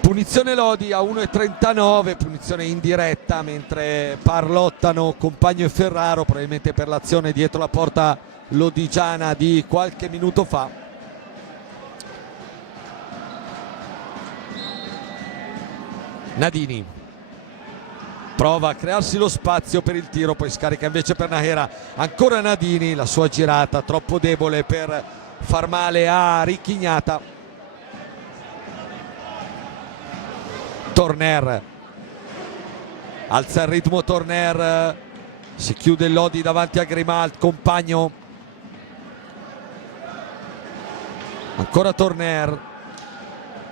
Punizione Lodi a 1,39, punizione indiretta, mentre parlottano Compagno e Ferraro, probabilmente per l'azione dietro la porta lodigiana di qualche minuto fa. Nadini prova a crearsi lo spazio per il tiro, poi scarica invece per Nahera. Ancora Nadini, la sua girata troppo debole per far male a Ricchignata. Torner alza il ritmo, Torner, si chiude Lodi davanti a Grimald. Compagno, ancora Torner,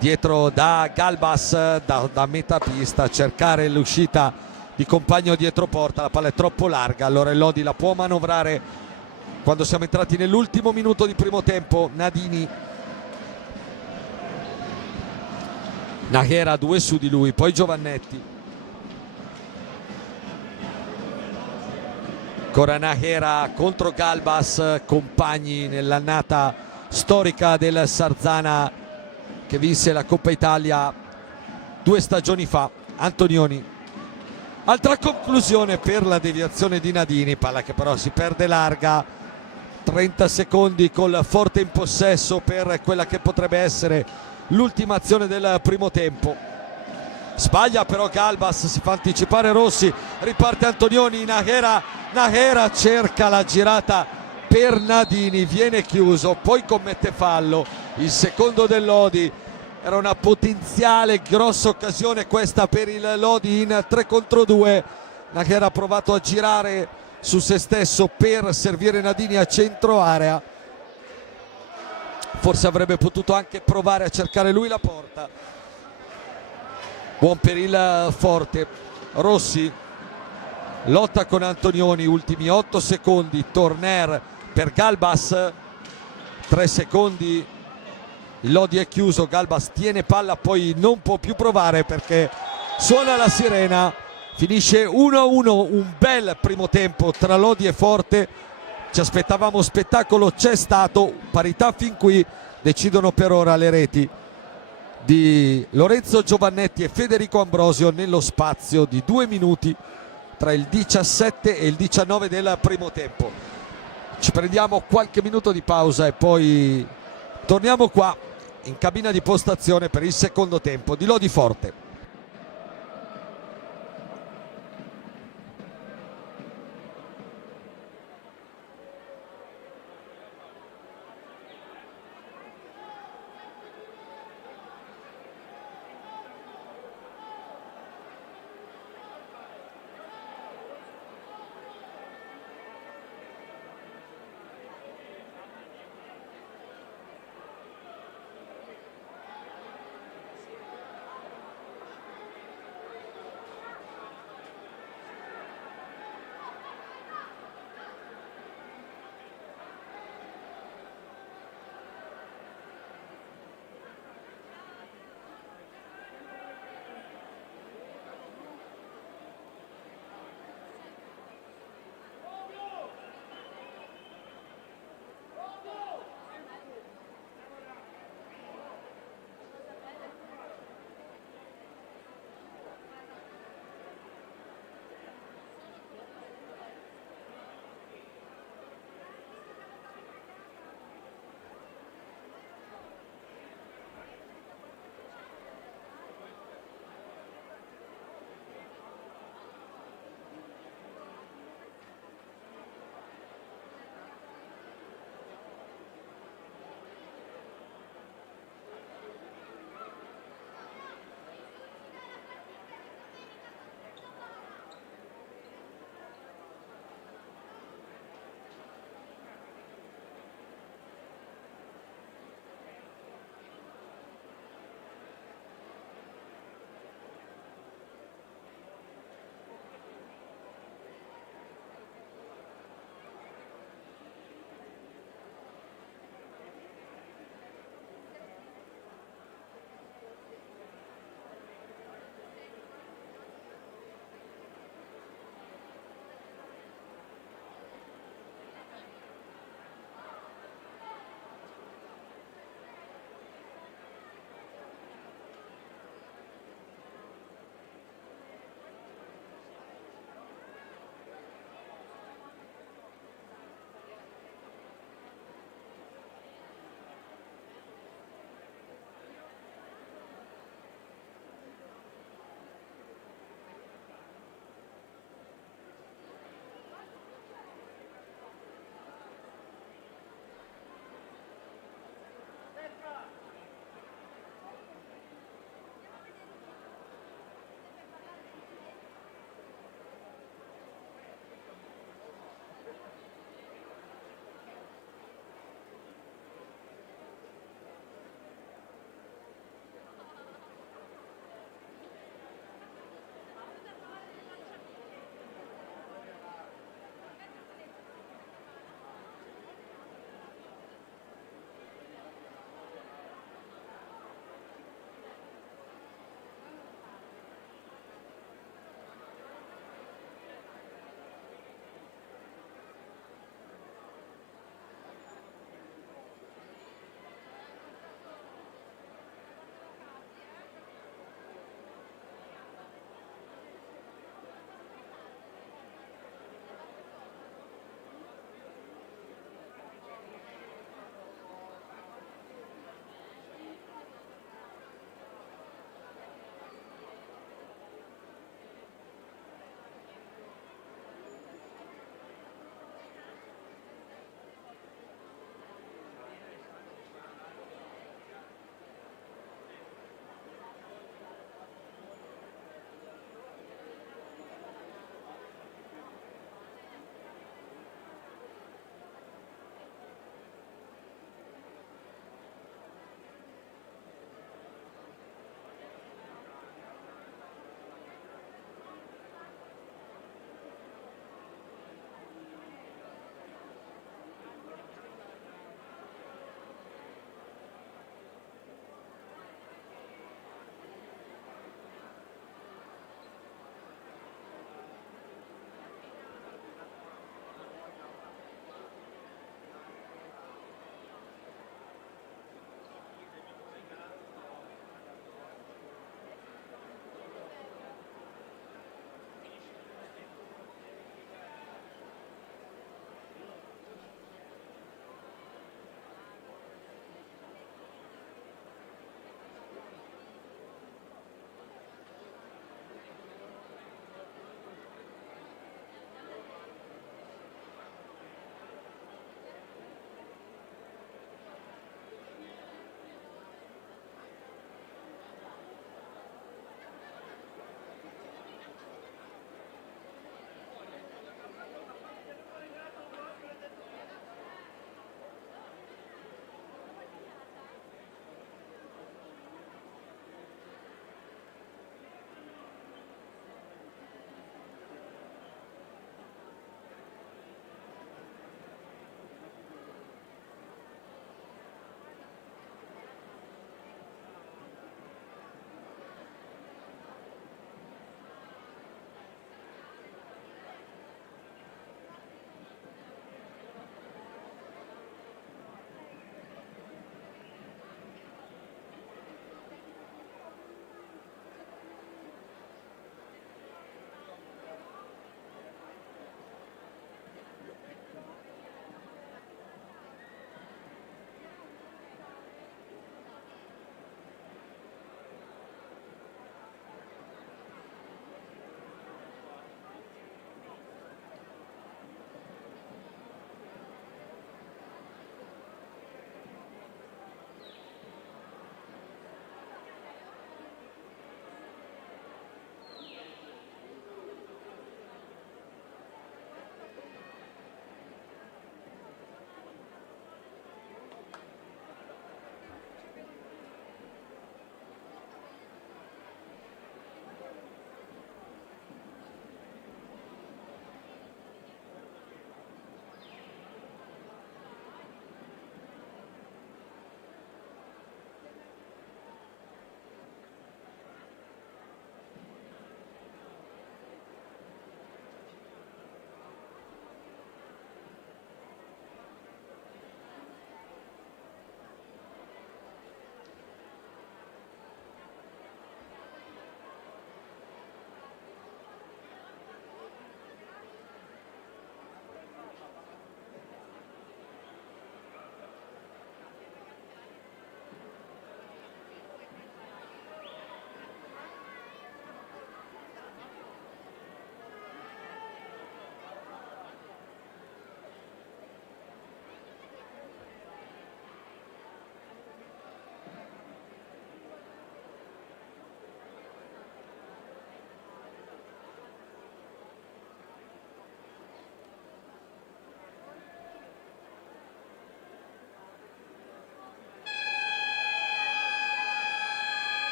dietro da Galbas, da metà pista a cercare l'uscita di Compagno dietro porta. La palla è troppo larga, allora il Lodi la può manovrare quando siamo entrati nell'ultimo minuto di primo tempo. Nadini, Nahera, due su di lui, poi Giovannetti, ancora Nahera contro Galbas. Compagni nell'annata storica del Sarzana che vinse la Coppa Italia 2 stagioni fa. Antonioni, altra conclusione per la deviazione di Nadini, palla che però si perde larga. 30 secondi col Forte in possesso per quella che potrebbe essere l'ultima azione del primo tempo. Sbaglia però Galbas, si fa anticipare Rossi, riparte Antonioni. Nahera cerca la girata per Nadini, viene chiuso, poi commette fallo. Il secondo del Lodi, era una potenziale grossa occasione questa per il Lodi in 3 contro 2. Nahera ha provato a girare su se stesso per servire Nadini a centro area, forse avrebbe potuto anche provare a cercare lui la porta. Buon per il Forte. Rossi lotta con Antonioni, ultimi 8 secondi. Torner per Galbas, 3 secondi, il Lodi è chiuso. Galbas tiene palla, poi non può più provare perché suona la sirena. Finisce 1-1, un bel primo tempo tra Lodi e Forte. Ci aspettavamo spettacolo, c'è stato, parità fin qui. Decidono per ora le reti di Lorenzo Giovannetti e Federico Ambrosio nello spazio di 2 minuti tra il 17 e il 19 del primo tempo. Ci prendiamo qualche minuto di pausa e poi torniamo qua in cabina di postazione per il secondo tempo di Lodi Forte.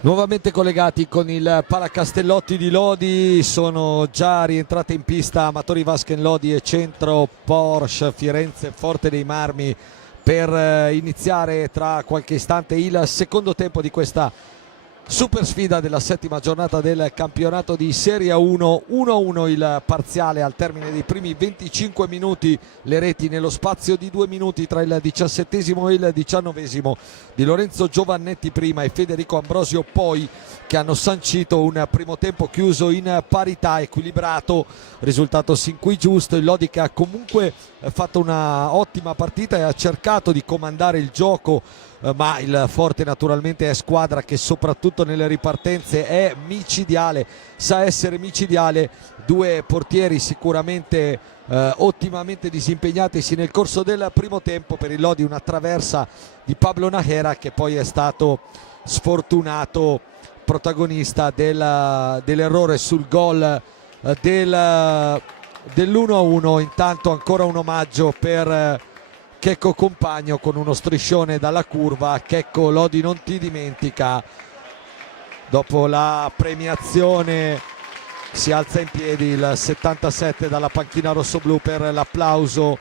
Nuovamente collegati con il Palacastellotti di Lodi, sono già rientrate in pista Amatori Vasken Lodi e Centro Porsche Firenze Forte dei Marmi per iniziare tra qualche istante il secondo tempo di questa super sfida della settima giornata del campionato di Serie 1. 1-1 il parziale al termine dei primi 25 minuti, le reti nello spazio di 2 minuti tra il 17esimo e il 19esimo di Lorenzo Giovannetti prima e Federico Ambrosio poi, che hanno sancito un primo tempo chiuso in parità, equilibrato, risultato sin qui giusto. Il Lodi che ha comunque fatto una ottima partita e ha cercato di comandare il gioco, ma il Forte naturalmente è squadra che soprattutto nelle ripartenze è micidiale, sa essere micidiale. Due portieri sicuramente ottimamente disimpegnatisi nel corso del primo tempo. Per il Lodi una traversa di Pablo Najera, che poi è stato sfortunato protagonista dell'errore sul gol dell'1-1. Intanto ancora un omaggio per Checco Compagno con uno striscione dalla curva. Checco, Lodi non ti dimentica. Dopo la premiazione si alza in piedi il 77 dalla panchina rossoblù per l'applauso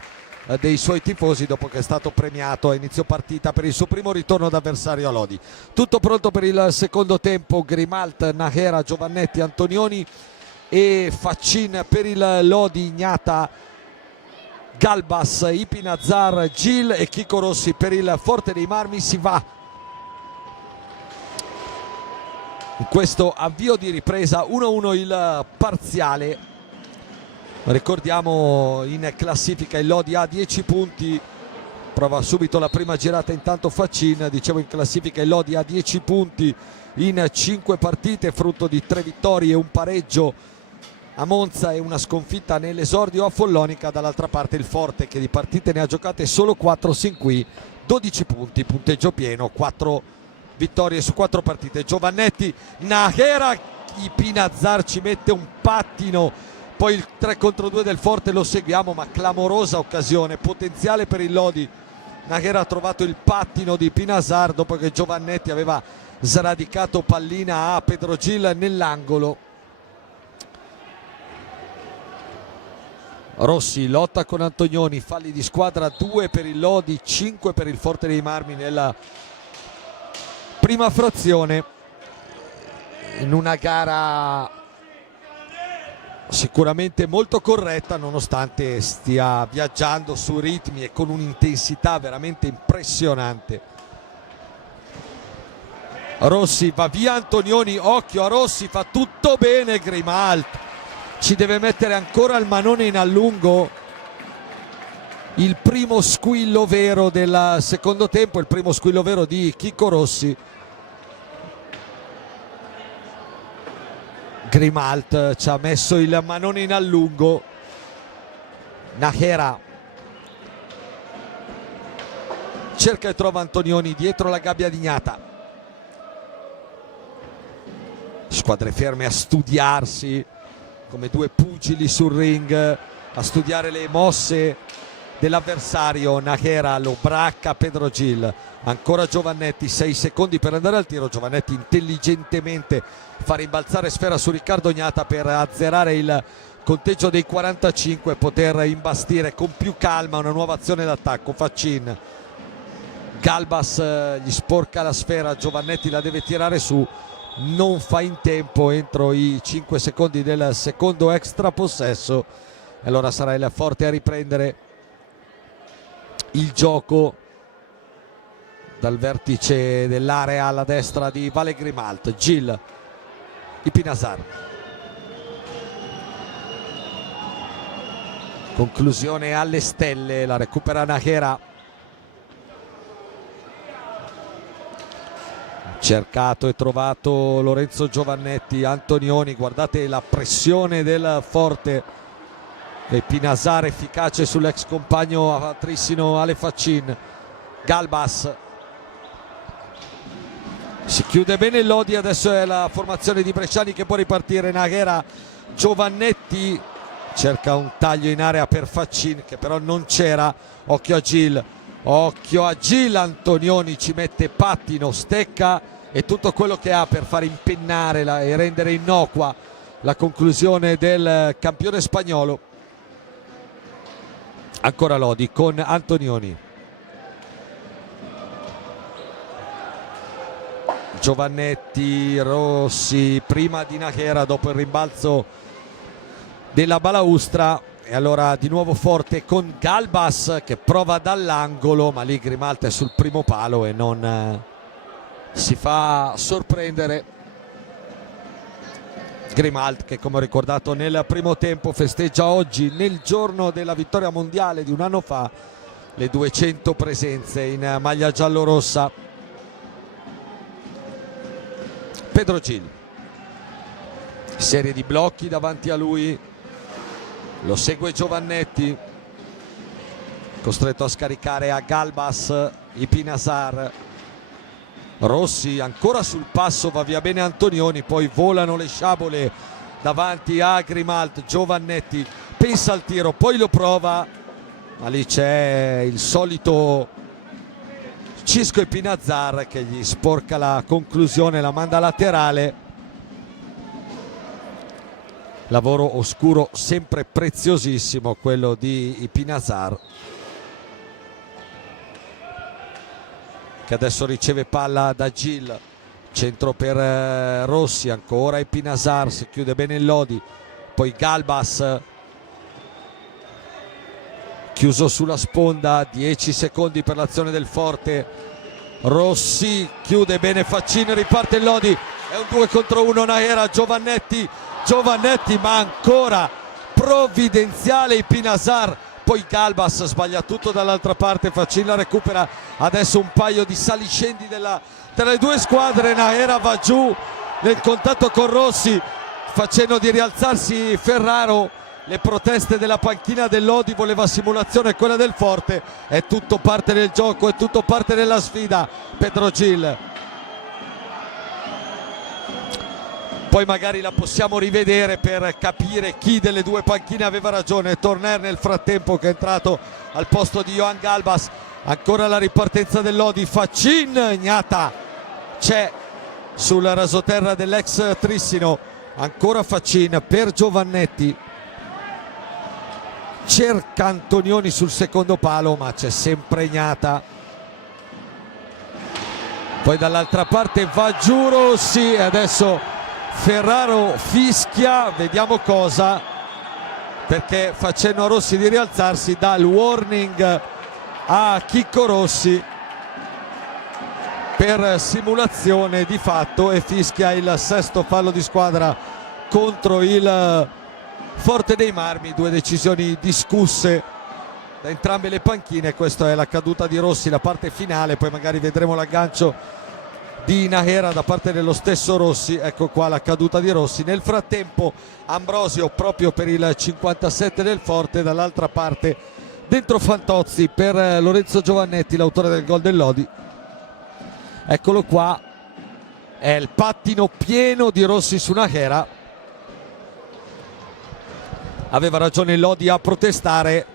dei suoi tifosi dopo che è stato premiato a inizio partita per il suo primo ritorno d'avversario a Lodi. Tutto pronto per il secondo tempo: Grimalt, Najera, Giovannetti, Antonioni e Faccin per il Lodi, Ignata, Galbas, Ipinazar, Gil e Chico Rossi per il Forte dei Marmi. Si va in questo avvio di ripresa. 1-1 il parziale. Ricordiamo in classifica il Lodi ha 10 punti, prova subito la prima girata intanto Faccin. Dicevo, in classifica il Lodi ha 10 punti in 5 partite, frutto di 3 vittorie e un pareggio a Monza e una sconfitta nell'esordio a Follonica. Dall'altra parte il Forte, che di partite ne ha giocate solo 4 sin qui, 12 punti, punteggio pieno, 4 vittorie su 4 partite. Giovannetti, Najera, Ipinazar ci mette un pattino, poi il 3 contro 2 del Forte lo seguiamo, ma clamorosa occasione, potenziale per il Lodi. Najera ha trovato il pattino di Ipinazar dopo che Giovannetti aveva sradicato pallina a Pedro Gil nell'angolo. Rossi lotta con Antonioni, falli di squadra, 2 per il Lodi, 5 per il Forte dei Marmi nella prima frazione, in una gara sicuramente molto corretta, nonostante stia viaggiando su ritmi e con un'intensità veramente impressionante. Rossi, va via Antonioni, occhio a Rossi, fa tutto bene Grimalt, ci deve mettere ancora il manone in allungo. Il primo squillo vero del secondo tempo, il primo squillo vero di Chico Rossi. Grimalt ci ha messo il manone in allungo. Najera cerca e trova Antonioni dietro la gabbia di Ignata. Squadre ferme a studiarsi come due pugili sul ring, a studiare le mosse dell'avversario. Najera lo bracca Pedro Gil, ancora Giovannetti, 6 secondi per andare al tiro. Giovannetti intelligentemente fa rimbalzare sfera su Riccardo Ignata per azzerare il conteggio dei 45 e poter imbastire con più calma una nuova azione d'attacco. Faccin, Galbas gli sporca la sfera, Giovannetti la deve tirare su, non fa in tempo entro i 5 secondi del secondo extra possesso, e allora sarà il Forte a riprendere il gioco dal vertice dell'area alla destra di Vale Grimalt. Gil, Ipinazar, conclusione alle stelle, la recupera Najera. Cercato e trovato Lorenzo Giovannetti, Antonioni, guardate la pressione del Forte e Ipinazar efficace sull'ex compagno amatrissimo Ale Faccin. Galbas, si chiude bene il Lodi, adesso è la formazione di Bresciani che può ripartire. Najera, Giovannetti cerca un taglio in area per Faccin che però non c'era. Occhio a Gil, occhio a Gil, Antonioni ci mette pattino, stecca e tutto quello che ha per far impennare e rendere innocua la conclusione del campione spagnolo. Ancora Lodi con Antonioni, Giovannetti, Rossi, prima di Nájera dopo il rimbalzo della balaustra, e allora di nuovo forte con Galbas che prova dall'angolo, ma lì Grimalt è sul primo palo e non si fa sorprendere. Grimalt che, come ho ricordato nel primo tempo, festeggia oggi, nel giorno della vittoria mondiale di un anno fa, le 200 presenze in maglia giallorossa. Pedro Gil, serie di blocchi davanti a lui, lo segue Giovannetti, costretto a scaricare a Galbas Ipinazar. Rossi ancora sul passo, va via bene Antonioni, poi volano le sciabole davanti a Grimalt. Giovannetti pensa al tiro, poi lo prova, ma lì c'è il solito Cisco Ipinazar che gli sporca la conclusione, la manda laterale. Lavoro oscuro sempre preziosissimo quello di Ipinazar, che adesso riceve palla da Gil, centro per Rossi, ancora Ipinazar, si chiude bene il Lodi, poi Galbas chiuso sulla sponda, 10 secondi per l'azione del forte. Rossi chiude bene Faccin, riparte il Lodi, è un 2 contro 1 Nájera, Giovannetti, ma ancora provvidenziale Ipinazar, poi Galbas sbaglia tutto dall'altra parte, Faccin la recupera. Adesso un paio di saliscendi tra le due squadre, Nájera va giù nel contatto con Rossi facendo di rialzarsi Ferraro. Le proteste della panchina del Lodi, voleva simulazione quella del forte, è tutto parte del gioco, è tutto parte della sfida. Pedro Gil, poi magari la possiamo rivedere per capire chi delle due panchine aveva ragione. Torner nel frattempo che è entrato al posto di Johan Galbas. Ancora la ripartenza del Lodi, Faccin, Gnata c'è sul rasoterra dell'ex Trissino, ancora Faccin per Giovannetti, cerca Antonioni sul secondo palo ma c'è sempre Gnata. Poi dall'altra parte va giù Rossi e adesso Ferraro fischia, vediamo cosa, perché facendo a Rossi di rialzarsi dà il warning a Chicco Rossi per simulazione di fatto e fischia il sesto fallo di squadra contro il Forte dei Marmi. Due decisioni discusse da entrambe le panchine. Questa è la caduta di Rossi, la parte finale, poi magari vedremo l'aggancio di Nájera da parte dello stesso Rossi. Ecco qua la caduta di Rossi. Nel frattempo Ambrosio proprio per il 57 del Forte, dall'altra parte dentro Fantozzi per Lorenzo Giovannetti, l'autore del gol del Lodi. Eccolo qua, è il pattino pieno di Rossi su Nájera. Aveva ragione il Lodi a protestare.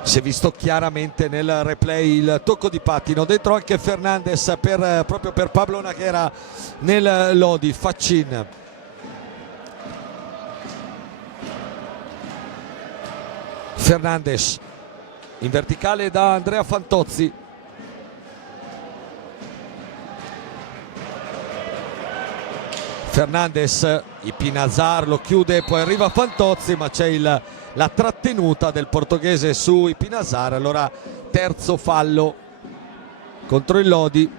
Si è visto chiaramente nel replay il tocco di pattino, dentro anche Fernandez proprio per Pablo Nájera nel Lodi. Faccin, Fernandez in verticale da Andrea Fantozzi. Fernandez, Ipinazar lo chiude, poi arriva Fantozzi ma c'è la trattenuta del portoghese su Ipinazar. Allora terzo fallo contro il Lodi.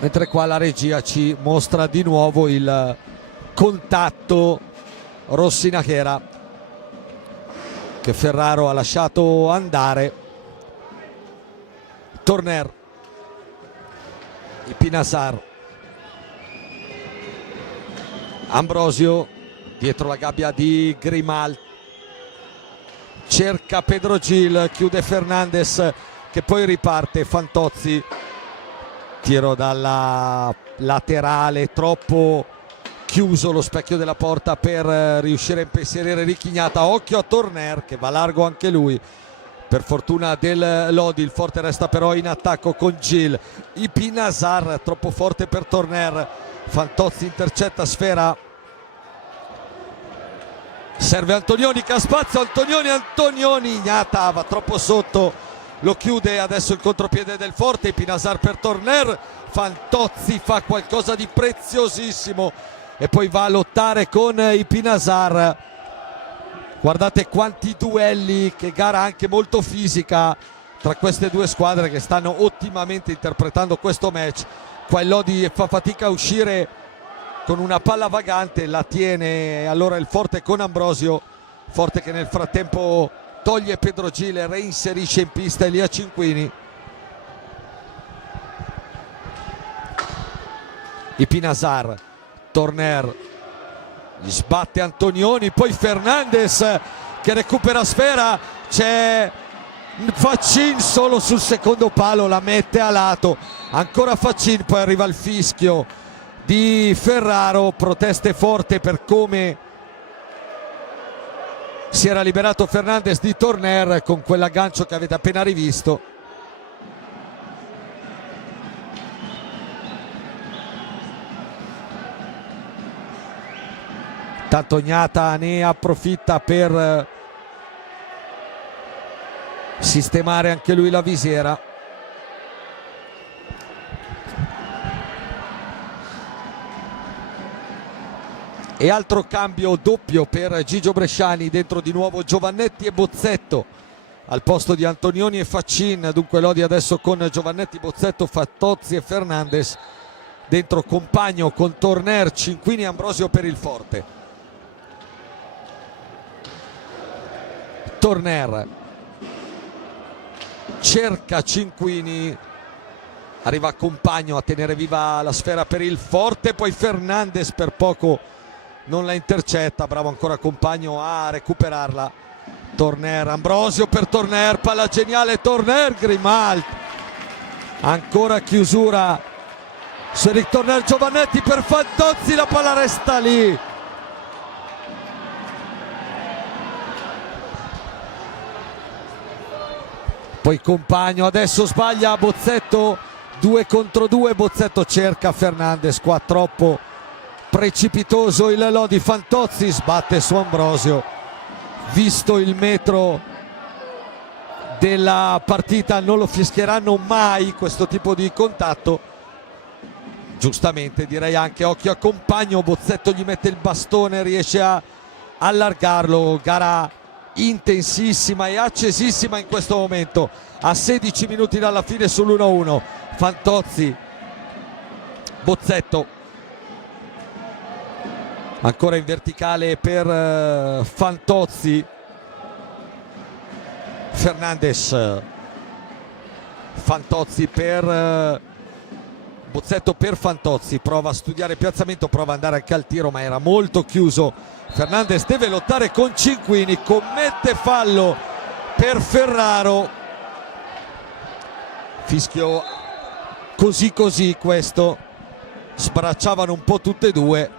Mentre qua la regia ci mostra di nuovo il contatto Rossi-Nájera che Ferraro ha lasciato andare. Torner, Ipinazar, Ambrosio dietro la gabbia di Grimalt, cerca Pedro Gil, chiude Fernandez che poi riparte. Fantozzi tiro dalla laterale, troppo chiuso lo specchio della porta per riuscire a impensierire Richignata. Occhio a Torner che va largo anche lui, per fortuna del Lodi. Il Forte resta però in attacco con Gil. Ipinazar troppo forte per Torner, Fantozzi intercetta sfera, serve Antonioni che ha spazio, Antonioni, Ignata va troppo sotto, lo chiude adesso il contropiede del Forte. Ipinazar per Torner, Fantozzi fa qualcosa di preziosissimo e poi va a lottare con Ipinazar. Guardate quanti duelli, che gara anche molto fisica tra queste due squadre che stanno ottimamente interpretando questo match. Qua il Lodi fa fatica a uscire con una palla vagante, la tiene allora il Forte con Ambrosio. Forte che nel frattempo toglie Pedro Gil, reinserisce in pista Elia Cinquini. Ipinazar, Torner, gli sbatte Antonioni, poi Fernandez che recupera sfera, c'è Faccin solo sul secondo palo, la mette a lato, ancora Faccin, poi arriva il fischio di Ferraro, proteste forte per come si era liberato Fernandez di Torner con quell'aggancio che avete appena rivisto. Tanto Ignata ne approfitta per sistemare anche lui la visiera. E altro cambio doppio per Gigio Bresciani, dentro di nuovo Giovannetti e Bozzetto al posto di Antonioni e Faccin. Dunque Lodi adesso con Giovannetti, Bozzetto, Fantozzi e Fernandez, dentro Compagno con Torner, Cinquini e Ambrosio per il Forte. Torner cerca Cinquini, arriva Compagno a tenere viva la sfera per il Forte, poi Fernandez per poco non la intercetta, bravo ancora Compagno a recuperarla. Torner, Ambrosio per Torner, palla geniale Torner, Grimald, ancora chiusura su Eric Torner, Giovannetti per Fantozzi, la palla resta lì. Poi Compagno, adesso sbaglia Bozzetto, 2 contro 2, Bozzetto cerca Fernandez, qua troppo precipitoso il Lodi. Fantozzi sbatte su Ambrosio, visto il metro della partita non lo fischieranno mai questo tipo di contatto, giustamente direi anche. Occhio a Compagno, Bozzetto gli mette il bastone, riesce a allargarlo. Gara intensissima e accesissima in questo momento, a 16 minuti dalla fine sull'1-1. Fantozzi, Bozzetto ancora in verticale per Fantozzi, Fernandez, Fantozzi per Bozzetto per Fantozzi, prova a studiare il piazzamento, prova ad andare anche al tiro ma era molto chiuso. Fernandez deve lottare con Cinquini, commette fallo per Ferraro, fischio così così questo, sbracciavano un po' tutte e due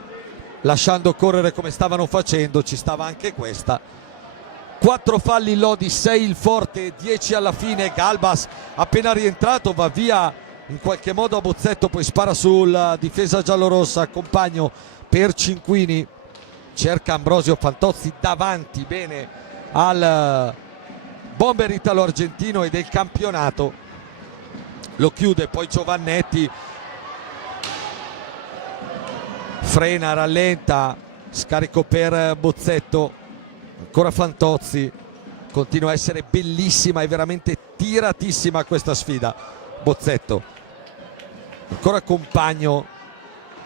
lasciando correre come stavano facendo, ci stava anche questa. 4 falli il Lodi, 6 il Forte, 10 alla fine. Galbas appena rientrato va via in qualche modo a Bozzetto, poi spara sulla difesa giallorossa. Compagno per Cinquini, cerca Ambrosio, Fantozzi davanti bene al bomber italo-argentino e del campionato, lo chiude poi Giovannetti, frena, rallenta, scarico per Bozzetto, ancora Fantozzi. Continua a essere bellissima e veramente tiratissima questa sfida. Bozzetto, ancora Compagno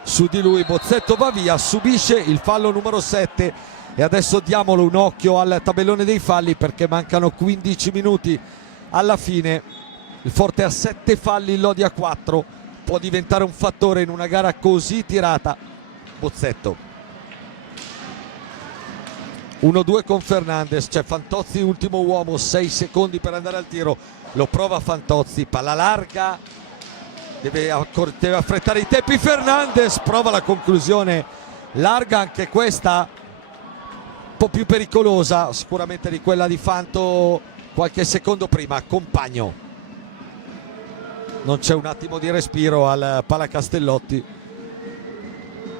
su di lui, Bozzetto va via, subisce il fallo numero 7 e adesso diamolo un occhio al tabellone dei falli perché mancano 15 minuti alla fine. Il Forte ha 7 falli, il Lodi a 4, può diventare un fattore in una gara così tirata. Bozzetto 1-2 con Fernandez, c'è Fantozzi ultimo uomo, 6 secondi per andare al tiro, lo prova Fantozzi, palla larga deve affrettare i tempi. Fernandes prova la conclusione larga, anche questa un po' più pericolosa sicuramente di quella di Fanto qualche secondo prima. Compagno, non c'è un attimo di respiro al Palacastellotti,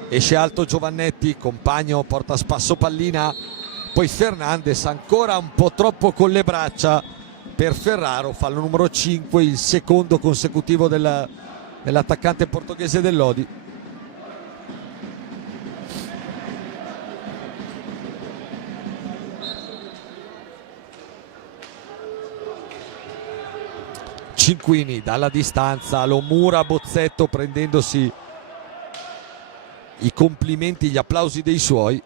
esce alto Giovannetti, Compagno porta a spasso pallina, poi Fernandes ancora un po' troppo con le braccia per Ferraro, fallo numero 5, il secondo consecutivo dell'attaccante portoghese del Lodi. Cinquini dalla distanza lo mura Bozzetto, prendendosi i complimenti, gli applausi dei suoi.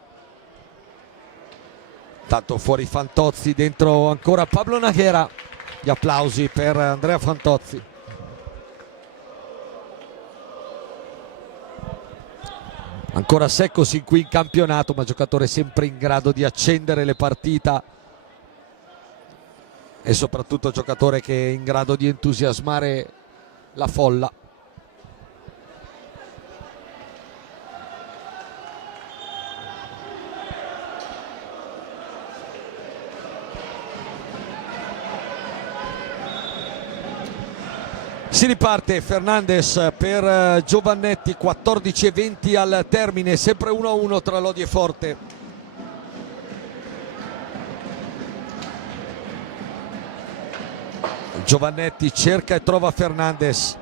Tanto fuori Fantozzi, dentro ancora Pablo Najera, gli applausi per Andrea Fantozzi. Ancora secco sin qui in campionato, ma giocatore sempre in grado di accendere le partite e soprattutto giocatore che è in grado di entusiasmare la folla. Si riparte, Fernandes per Giovannetti, 14:20 al termine, sempre 1-1 tra Lodi e Forte. Giovannetti cerca e trova Fernandes.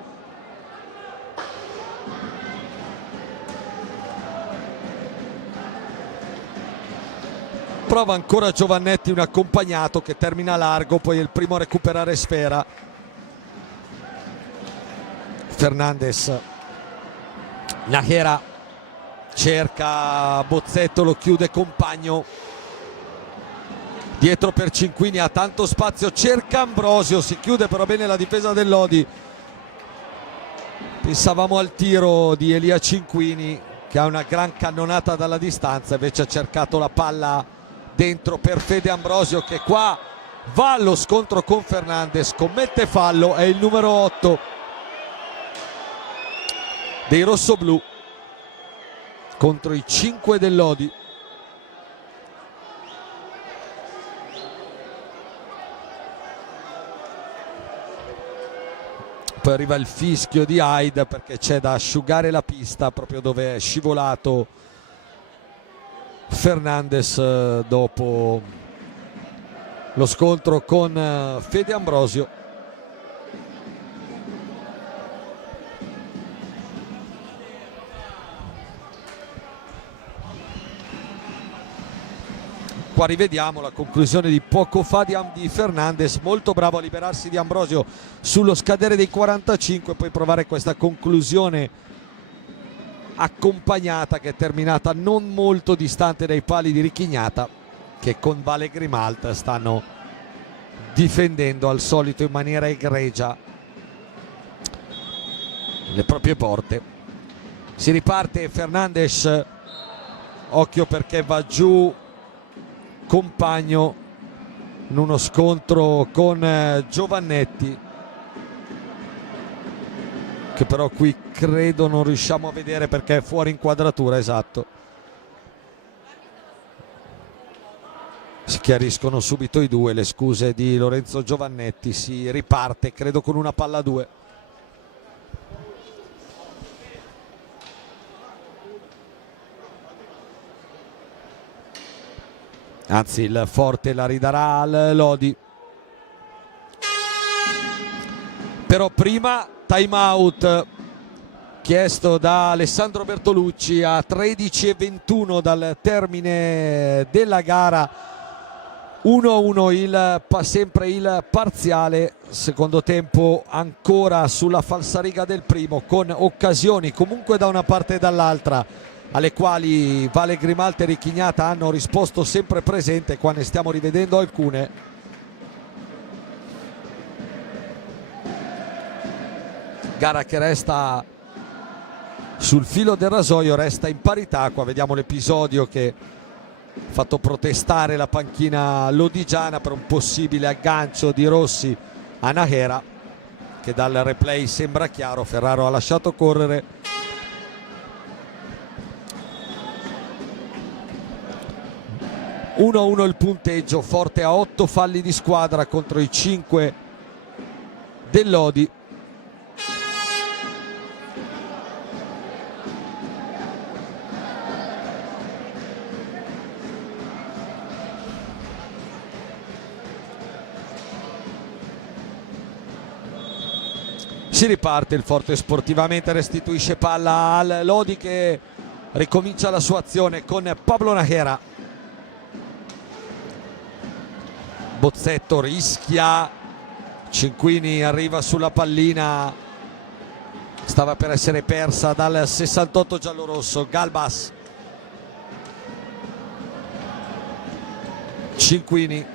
Prova ancora Giovannetti, un accompagnato che termina largo, poi è il primo a recuperare sfera. Fernandes, Najera cerca Bozzetto, lo chiude Compagno, dietro per Cinquini, ha tanto spazio, cerca Ambrosio, si chiude però bene la difesa del Lodi. Pensavamo al tiro di Elia Cinquini che ha una gran cannonata dalla distanza, invece ha cercato la palla dentro per Fede Ambrosio, che qua va allo scontro con Fernandes, commette fallo, è il numero 8 dei rossoblù contro i 5 del Lodi. Poi arriva il fischio di Haid perché c'è da asciugare la pista proprio dove è scivolato Fernandes dopo lo scontro con Fede Ambrosio. Qua rivediamo la conclusione di poco fa di Fernandes, molto bravo a liberarsi di Ambrosio sullo scadere dei 45, poi provare questa conclusione accompagnata che è terminata non molto distante dai pali di Richignata, che con Vale Grimalt stanno difendendo al solito in maniera egregia le proprie porte. Si riparte, Fernandes, occhio perché va giù Compagno in uno scontro con Giovannetti, che però qui credo non riusciamo a vedere perché è fuori inquadratura. Esatto, si chiariscono subito i due, le scuse di Lorenzo Giovannetti. Si riparte credo con una palla a 2. Anzi, il Forte la ridarà al Lodi. Però prima time out chiesto da Alessandro Bertolucci a 13:21 dal termine della gara. 1-1 sempre il parziale, secondo tempo ancora sulla falsariga del primo, con occasioni comunque da una parte e dall'altra, alle quali Vale Grimalt e Richignata hanno risposto sempre presente. Qua ne stiamo rivedendo alcune. Gara che resta sul filo del rasoio, resta in parità. Qua vediamo l'episodio che ha fatto protestare la panchina lodigiana per un possibile aggancio di Rossi a Najera. che dal replay sembra chiaro. Ferraro ha lasciato correre. Uno a uno il punteggio, Forte a 8 falli di squadra contro i 5 del Lodi. Si riparte, il Forte sportivamente restituisce palla al Lodi che ricomincia la sua azione con Pablo Najera. Bozzetto rischia, Cinquini arriva sulla pallina, stava per essere persa dal 68 giallorosso. Galbas, Cinquini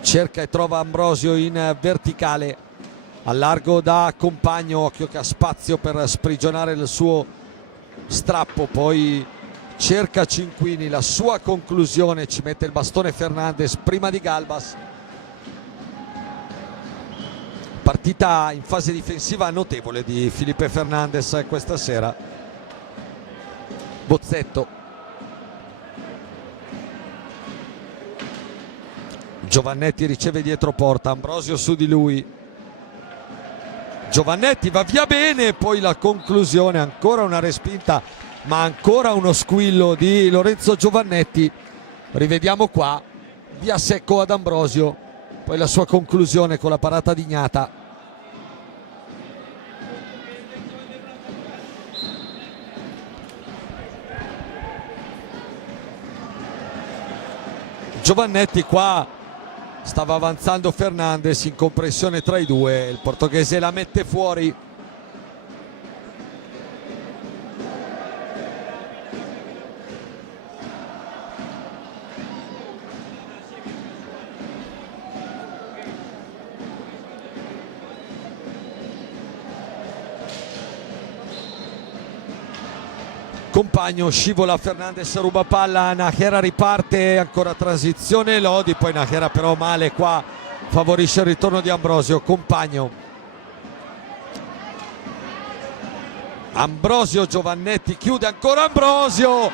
cerca e trova Ambrosio in verticale, al largo da Compagno, occhio che ha spazio per sprigionare il suo strappo, poi cerca Cinquini, la sua conclusione, ci mette il bastone Fernandez prima di Galbas. Partita in fase difensiva notevole di Felipe Fernandez questa sera. Bozzetto, Giovannetti riceve dietro porta, Ambrosio su di lui, Giovannetti va via bene, poi la conclusione, ancora una respinta ma ancora uno squillo di Lorenzo Giovannetti. Rivediamo qua, via secco ad Ambrosio, poi la sua conclusione con la parata di Gnata. Giovannetti qua stava avanzando Fernandez in compressione tra i due, il portoghese la mette fuori. Compagno scivola, Fernandez ruba palla, Najera riparte, ancora transizione Lodi, poi Najera però male qua, favorisce il ritorno di Ambrosio. Compagno, Ambrosio, Giovannetti chiude, ancora Ambrosio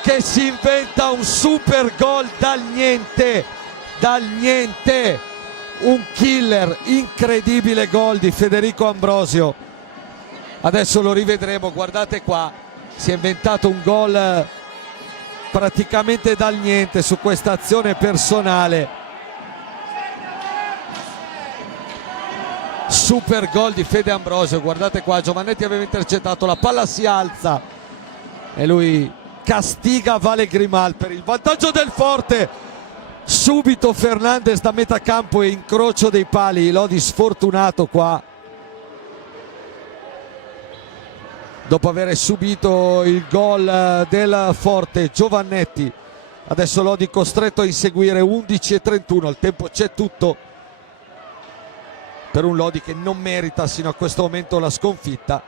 che si inventa un super gol dal niente, un killer, incredibile gol di Federico Ambrosio. Adesso lo rivedremo, guardate qua, si è inventato un gol praticamente dal niente su questa azione personale. Super gol di Fede Ambrosio, guardate qua, Giovannetti aveva intercettato, la palla si alza e lui castiga Vale Grimal per il vantaggio del Forte. Subito Fernandez da metà campo e incrocio dei pali, Lodi sfortunato qua dopo aver subito il gol del Forte. Giovannetti, adesso Lodi costretto a inseguire, 11:31, il tempo c'è tutto per un Lodi che non merita sino a questo momento la sconfitta.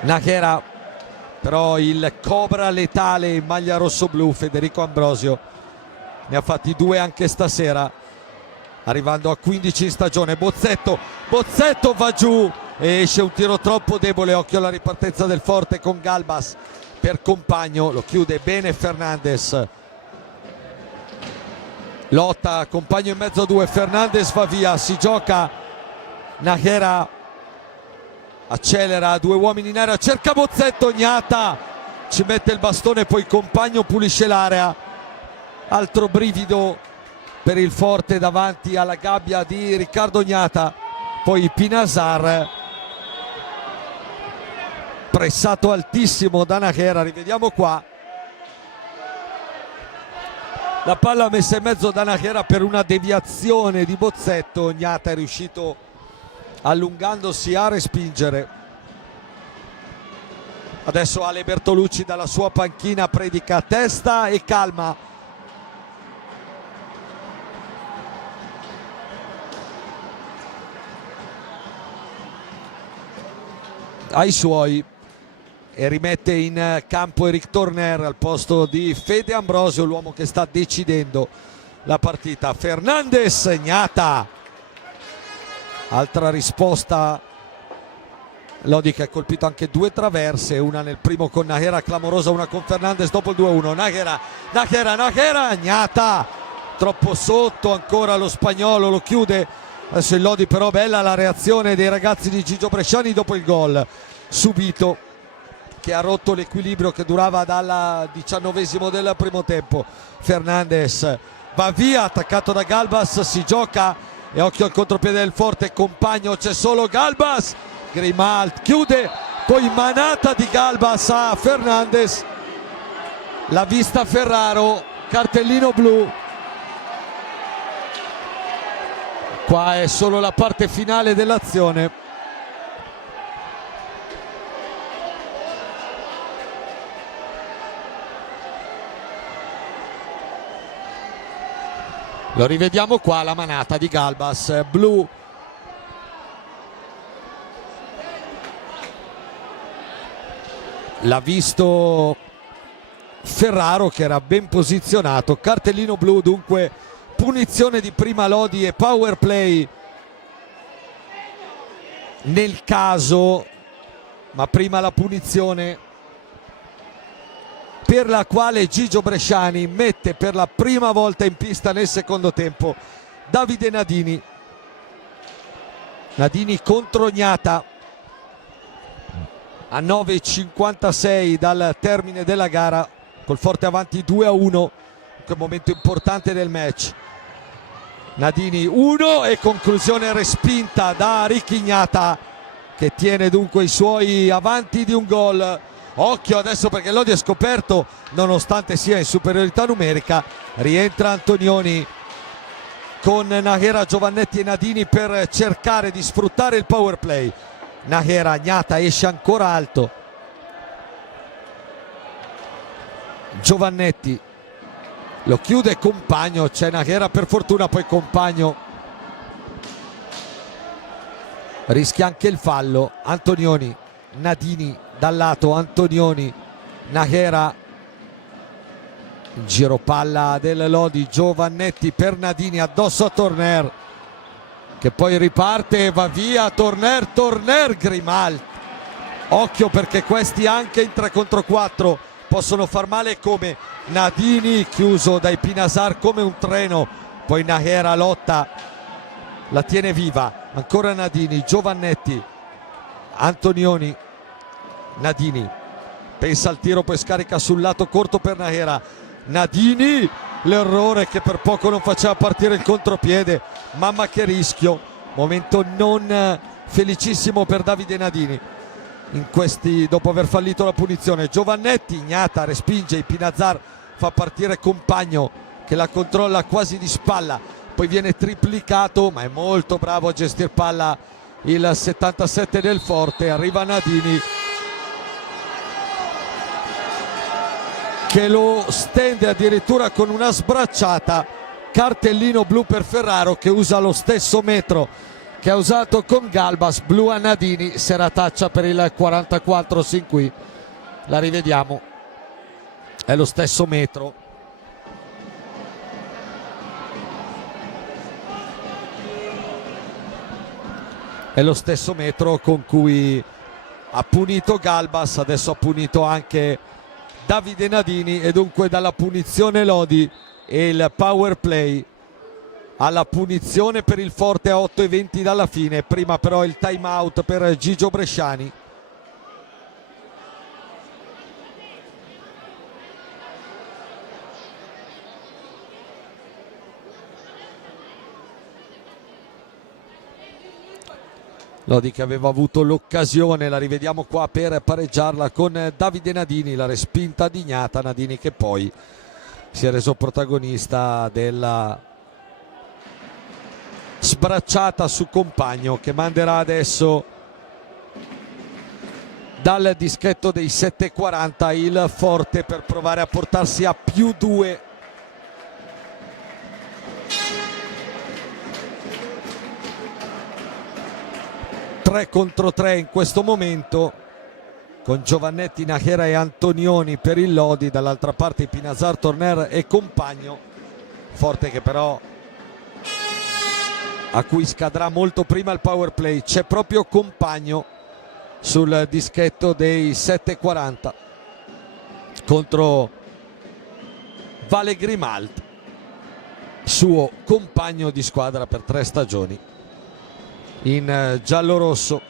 Najera però, il cobra letale in maglia rossoblu, Federico Ambrosio, ne ha fatti 2 anche stasera, arrivando a 15 in stagione. Bozzetto va giù e esce un tiro troppo debole, occhio alla ripartenza del Forte con Galbas per Compagno, lo chiude bene Fernandez, lotta Compagno in mezzo a 2, Fernandez va via, si gioca, Najera accelera, 2 uomini in area, cerca Bozzetto, Gnata ci mette il bastone, poi Compagno pulisce l'area. Altro brivido per il Forte davanti alla gabbia di Riccardo Gnata, poi Pinasar pressato altissimo da Najera. Rivediamo qua la palla messa in mezzo da Najera per una deviazione di Bozzetto, Gnata è riuscito allungandosi a respingere. Adesso Ale Bertolucci dalla sua panchina predica testa e calma. Ai suoi, e rimette in campo Eric Torner al posto di Fede Ambrosio, l'uomo che sta decidendo la partita. Fernandez, Gnata, altra risposta. Lodi che ha colpito anche due traverse, una nel primo con Nájera clamorosa, una con Fernandez dopo il 2-1. Nájera, Gnata troppo sotto, ancora lo spagnolo, lo chiude adesso il Lodi. Però bella la reazione dei ragazzi di Gigio Bresciani dopo il gol subito, che ha rotto l'equilibrio che durava dal 19esimo del primo tempo. Fernandez va via, attaccato da Galbas, si gioca e occhio al contropiede del Forte, compagno, c'è solo Galbas, Grimalt chiude, poi manata di Galbas a Fernandez, l'ha vista Ferraro, cartellino blu. Qua è solo la parte finale dell'azione. Lo rivediamo qua, la manata di Galbas, blu. L'ha visto Ferraro che era ben posizionato, cartellino blu, dunque punizione di prima Lodi e power play nel caso, ma prima la punizione per la quale Gigio Bresciani mette per la prima volta in pista nel secondo tempo Davide Nadini. Nadini contro Gnata a 9:56 dal termine della gara, col Forte avanti 2-1, che momento importante del match. Nadini 1 e conclusione respinta da Ricky Gnata, che tiene dunque i suoi avanti di un gol. Occhio adesso perché Lodi è scoperto, nonostante sia in superiorità numerica. Rientra Antonioni con Nájera, Giovannetti e Nadini per cercare di sfruttare il power play. Nájera, Gnata esce ancora alto, Giovannetti lo chiude, compagno, c'è Nájera per fortuna, poi compagno rischia anche il fallo. Antonioni, Nadini dal lato, Antonioni, Nájera, giro palla del Lodi, Giovannetti per Nadini addosso a Torner, che poi riparte e va via. Torner, Grimalt, occhio perché questi anche in 3 contro 4 possono far male, come Nadini chiuso dai Pinasar come un treno, poi Nájera lotta, la tiene viva, ancora Nadini, Giovannetti, Antonioni, Nadini pensa al tiro, poi scarica sul lato corto per Nájera, Nadini, l'errore che per poco non faceva partire il contropiede, mamma che rischio, momento non felicissimo per Davide Nadini in questi, dopo aver fallito la punizione. Giovannetti, Gnata respinge, i Pinazar fa partire compagno che la controlla quasi di spalla, poi viene triplicato, ma è molto bravo a gestire palla il 77 del Forte. Arriva Nadini che lo stende addirittura con una sbracciata, cartellino blu per Ferraro, che usa lo stesso metro che ha usato con Galbas. Blu a Nadini, serataccia per il 44 sin qui, la rivediamo, è lo stesso metro. È lo stesso metro con cui ha punito Galbas, adesso ha punito anche Davide Nadini, e dunque dalla punizione Lodi e il power play alla punizione per il Forte a 8:20 dalla fine. Prima però il time out per Gigio Bresciani. Lodi che aveva avuto l'occasione, la rivediamo qua, per pareggiarla con Davide Nadini, la respinta di Gnata. Nadini che poi si è reso protagonista della sbracciata su compagno, che manderà adesso dal dischetto dei 7:40 il Forte per provare a portarsi a +2. Tre contro 3 in questo momento, con Giovannetti, Nájera e Antonioni per il Lodi, dall'altra parte Pinazar, Torner e compagno. Forte che però a cui scadrà molto prima il power play. C'è proprio Compagno sul dischetto dei 7:40 contro Vale Grimalt, suo compagno di squadra per 3 stagioni in giallo-rosso.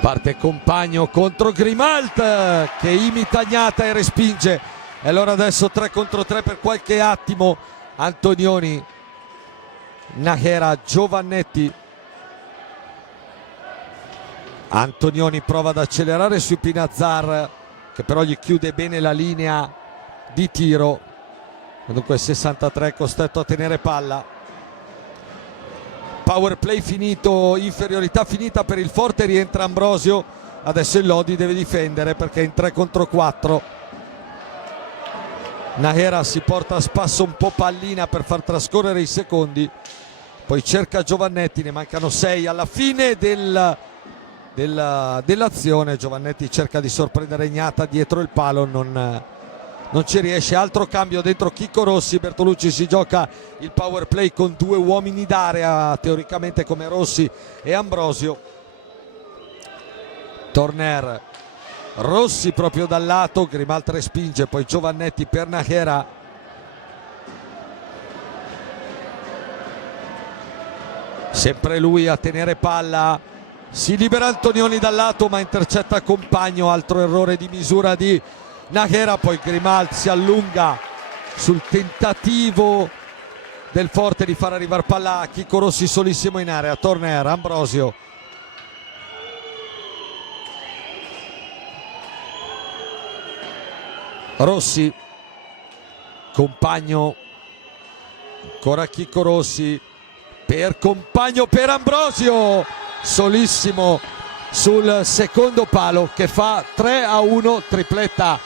Parte Compagno contro Grimalt che imita Gnata e respinge. E allora adesso 3 contro 3 per qualche attimo. Antonioni, Nahera, Giovannetti. Antonioni prova ad accelerare su Pinazzar che però gli chiude bene la linea di tiro. Dunque 63 costretto a tenere palla. Power play finito, inferiorità finita per il Forte, rientra Ambrosio. Adesso il Lodi deve difendere perché è in 3 contro 4. Nahera si porta a spasso un po' pallina per far trascorrere i secondi, poi cerca Giovannetti, ne mancano 6 alla fine dell'azione. Giovannetti cerca di sorprendere Gnata dietro il palo, non ci riesce. Altro cambio dentro Chicco Rossi. Bertolucci si gioca il power play con 2 uomini d'area teoricamente come Rossi e Ambrosio. Torner, Rossi proprio dal lato, Grimalt respinge, poi Giovannetti per Nahera. Sempre lui a tenere palla, si libera Antonioni dal lato ma intercetta Compagno. Altro errore di misura di Nahera, poi Grimalt si allunga sul tentativo del Forte di far arrivare palla a Chicco Rossi solissimo in area. Torner, Ambrosio, Rossi, Compagno, ancora Chicco Rossi per Compagno, per Ambrosio, solissimo sul secondo palo che fa 3-1, tripletta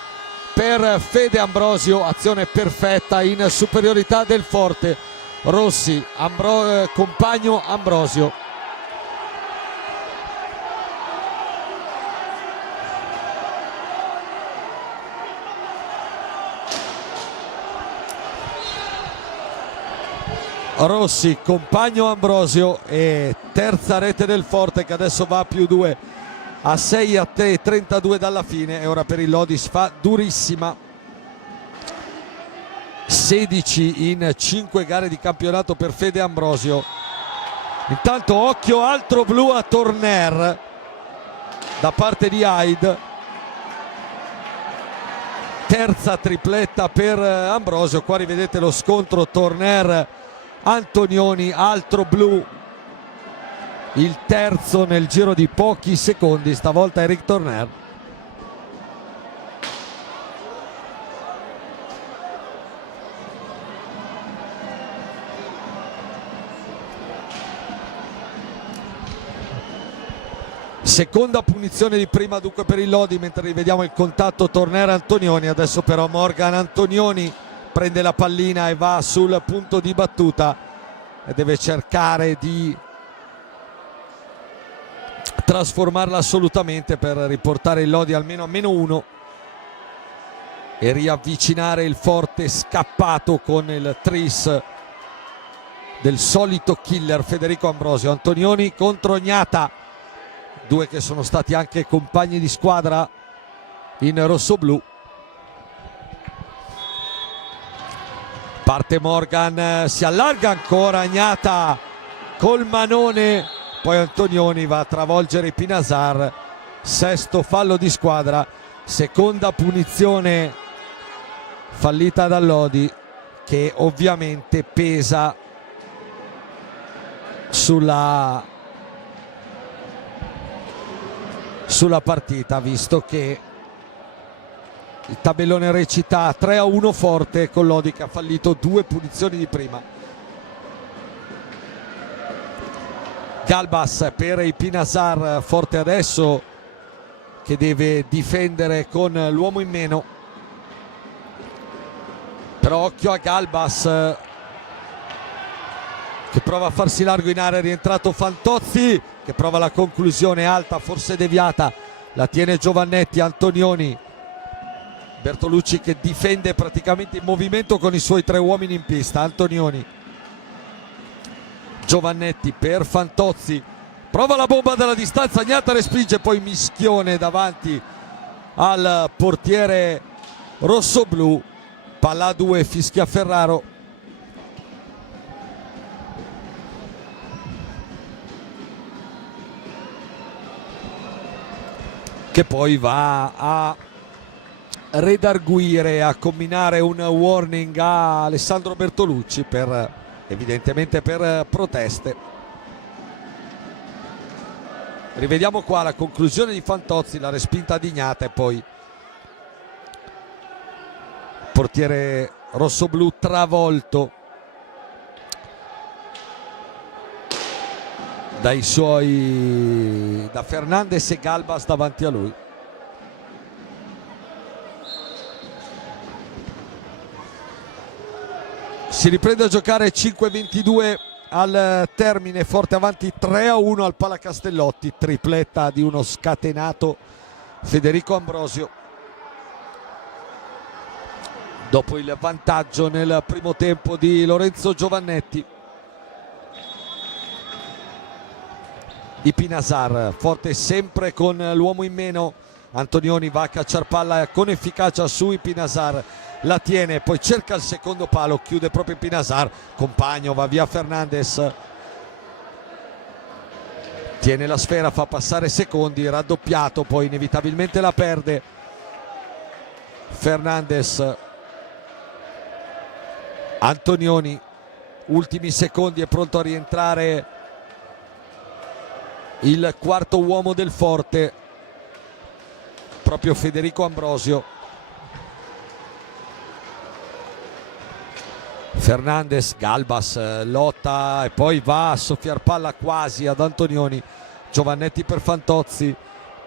per Fede Ambrosio, azione perfetta in superiorità del Forte. Rossi, Compagno, Ambrosio. Rossi, Compagno, Ambrosio e terza rete del Forte che adesso va a +2 a 6-32 dalla fine. E ora per il Lodi si fa durissima. 16 in 5 gare di campionato per Fede Ambrosio. Intanto occhio, altro blu a Torner da parte di Hyde. Terza tripletta per Ambrosio. Qua rivedete lo scontro Torner Antonioni, altro blu, il terzo nel giro di pochi secondi, stavolta Eric Torner. Seconda punizione di prima dunque per il Lodi, mentre rivediamo il contatto Torner-Antonioni. Adesso però Morgan Antonioni prende la pallina e va sul punto di battuta e deve cercare di trasformarla assolutamente per riportare il Lodi almeno a -1 e riavvicinare il Forte scappato con il tris del solito killer Federico Ambrosio. Antonioni contro Gnata, due che sono stati anche compagni di squadra in rossoblu. Parte Morgan, si allarga ancora Gnata col manone, poi Antonioni va a travolgere Pinazzar. Sesto fallo di squadra, seconda punizione fallita da Lodi che ovviamente pesa sulla partita, visto che il tabellone recita 3-1 Forte, con Lodi che ha fallito 2 punizioni di prima. Galbas per i Pinazzar. Forte adesso che deve difendere con l'uomo in meno. però occhio a Galbas che prova a farsi largo in area. È rientrato Fantozzi che prova la conclusione alta, forse deviata, la tiene Giovannetti. Antonioni, Bertolucci che difende praticamente in movimento con i suoi 3 uomini in pista. Antonioni, Giovannetti per Fantozzi, prova la bomba dalla distanza, Gnata respinge, poi mischione davanti al portiere rossoblu. Palla a 2, fischia Ferraro. Che poi va a redarguire, a combinare un warning a Alessandro Bertolucci evidentemente per proteste. Rivediamo qua la conclusione di Fantozzi, la respinta di Gnata e poi portiere rossoblu travolto da Fernandes e Galbas davanti a lui. Si riprende a giocare, 5:22 al termine, Forte avanti 3-1 al Palacastellotti, tripletta di uno scatenato Federico Ambrosio dopo il vantaggio nel primo tempo di Lorenzo Giovannetti. Di Pinasar, Forte sempre con l'uomo in meno. Antonioni va a cacciar palla con efficacia su Pinasar, la tiene, poi cerca il secondo palo, chiude proprio Pinasar, compagno, va via Fernandes, tiene la sfera, fa passare secondi, raddoppiato, poi inevitabilmente la perde Fernandes. Antonioni, ultimi secondi, è pronto a rientrare il quarto uomo del Forte, proprio Federico Ambrosio. Fernandes, Galbas lotta e poi va a soffiar palla quasi ad Antonioni. Giovannetti per Fantozzi,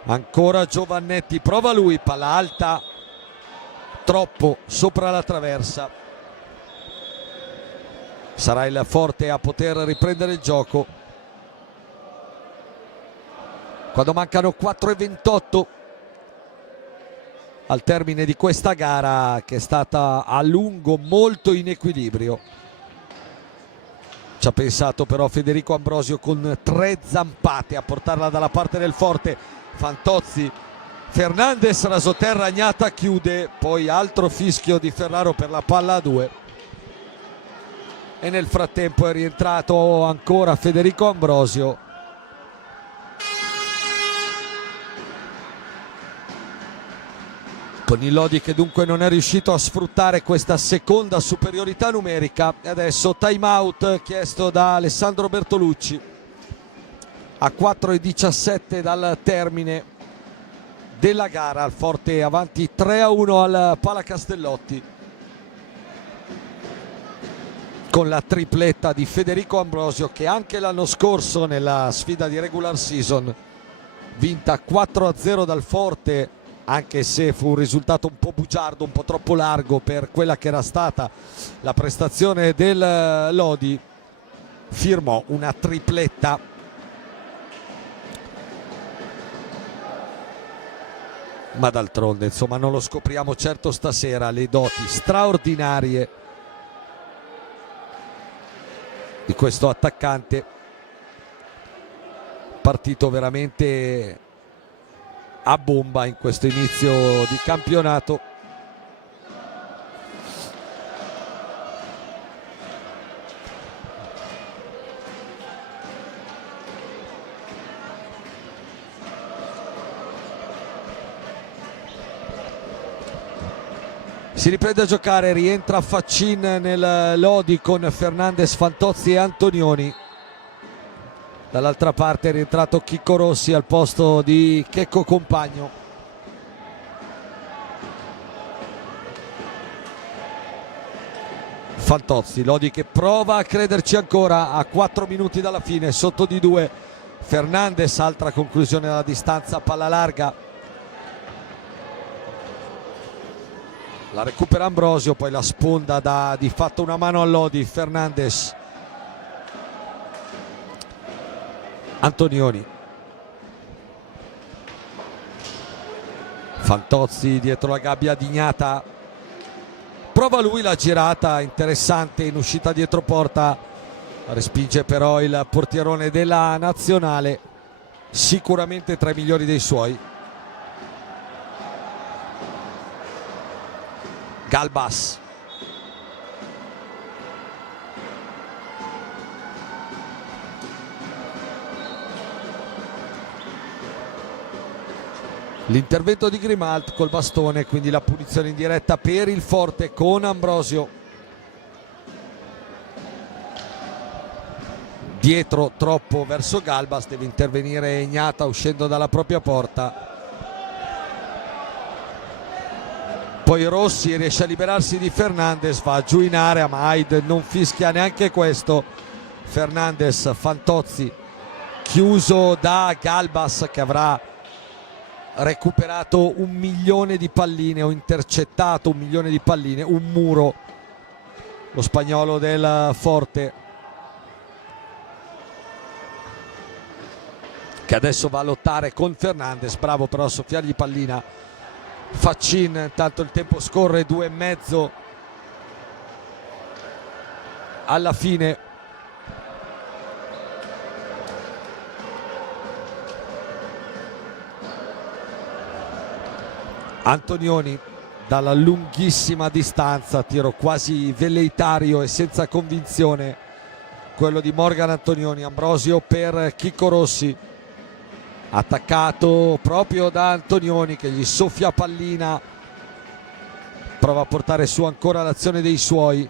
ancora Giovannetti, prova lui, palla alta, troppo sopra la traversa. Sarà il Forte a poter riprendere il gioco quando mancano 4:28 al termine di questa gara che è stata a lungo molto in equilibrio. Ci ha pensato però Federico Ambrosio con 3 zampate a portarla dalla parte del Forte. Fantozzi, Fernandes, rasoterra, Gnata chiude, poi altro fischio di Ferraro per la palla a 2 e nel frattempo è rientrato ancora Federico Ambrosio. Con il Lodi che dunque non è riuscito a sfruttare questa seconda superiorità numerica. E adesso time out chiesto da Alessandro Bertolucci a 4:17 dal termine della gara. Il Forte avanti 3-1 al Palacastellotti con la tripletta di Federico Ambrosio, che anche l'anno scorso nella sfida di regular season, vinta 4-0 dal Forte, anche se fu un risultato un po' bugiardo, un po' troppo largo per quella che era stata la prestazione del Lodi, firmò una tripletta. Ma d'altronde insomma non lo scopriamo certo stasera, le doti straordinarie di questo attaccante, partito veramente a bomba in questo inizio di campionato. Si riprende a giocare, rientra Faccin nel Lodi con Fernandes, Fantozzi e Antonioni. Dall'altra parte è rientrato Chicco Rossi al posto di Checco Compagno. Fantozzi, Lodi che prova a crederci ancora a 4 minuti dalla fine, sotto di 2. Fernandes, altra conclusione dalla distanza, palla larga. La recupera Ambrosio, poi la sponda, dà di fatto una mano a Lodi. Fernandes, Antonioni, Fantozzi dietro la gabbia di Ignata, prova lui la girata interessante in uscita dietro porta, respinge però il portierone della nazionale, sicuramente tra i migliori dei suoi. Galbas, l'intervento di Grimalt col bastone, quindi la punizione in diretta per il Forte con Ambrosio. Dietro troppo verso Galbas, deve intervenire Ignata uscendo dalla propria porta. Poi Rossi riesce a liberarsi di Fernandes, va giù in area ma Haid non fischia neanche questo. Fernandes, Fantozzi chiuso da Galbas che avrà recuperato 1 milione di palline o intercettato 1 milione di palline, un muro lo spagnolo del Forte, che adesso va a lottare con Fernandes, bravo però a soffiargli pallina. Faccin, intanto il tempo scorre, 2,5 alla fine. Antonioni dalla lunghissima distanza, tiro quasi velleitario e senza convinzione quello di Morgan Antonioni. Ambrosio per Chicco Rossi, attaccato proprio da Antonioni che gli soffia pallina, prova a portare su ancora l'azione dei suoi.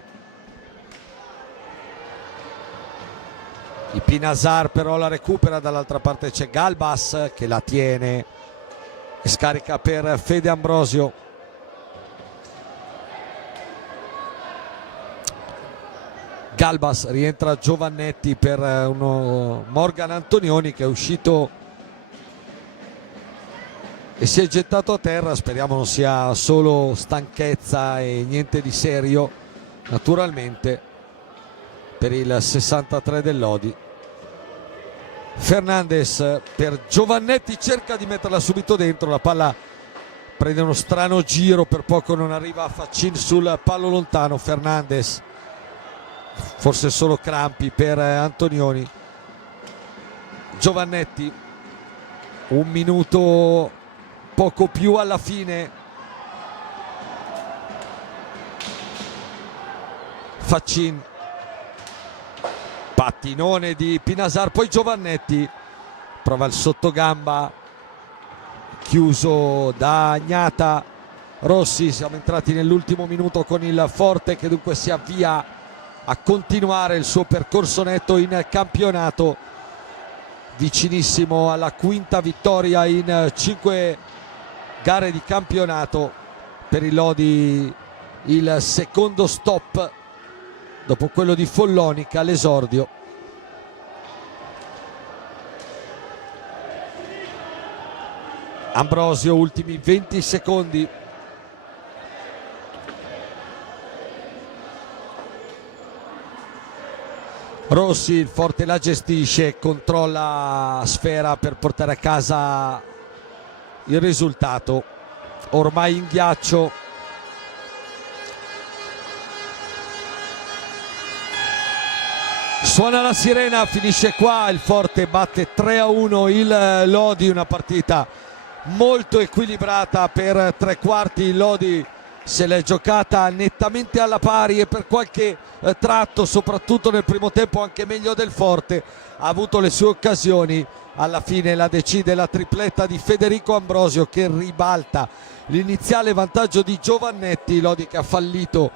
Pinazar però la recupera, dall'altra parte c'è Galbas che la tiene e scarica per Fede Ambrosio. Galbas, rientra Giovannetti per uno Morgan Antonioni che è uscito e si è gettato a terra. Speriamo non sia solo stanchezza e niente di serio, naturalmente, per il 63 del Lodi. Fernandes per Giovannetti, cerca di metterla subito dentro, la palla prende uno strano giro, per poco non arriva a Faccin sul pallo lontano. Fernandes, forse solo crampi per Antonioni. Giovannetti, 1 minuto poco più alla fine. Faccin, pattinone di Pinazar, poi Giovannetti prova il sottogamba chiuso da Ignata. Rossi, siamo entrati nell'ultimo minuto con il Forte che dunque si avvia a continuare il suo percorso netto in campionato, vicinissimo alla 5ª vittoria in 5 gare di campionato per il Lodi, il secondo stop dopo quello di Follonica all'esordio. Ambrosio, ultimi 20 secondi. Rossi, il Forte la gestisce, controlla sfera per portare a casa il risultato, ormai in ghiaccio. Suona la sirena, finisce qua, il Forte batte 3-1 il Lodi, una partita molto equilibrata per 3/4. il Lodi se l'è giocata nettamente alla pari e per qualche tratto, soprattutto nel primo tempo, anche meglio del Forte, ha avuto le sue occasioni. Alla fine la decide la tripletta di Federico Ambrosio che ribalta l'iniziale vantaggio di Giovannetti. Lodi che ha fallito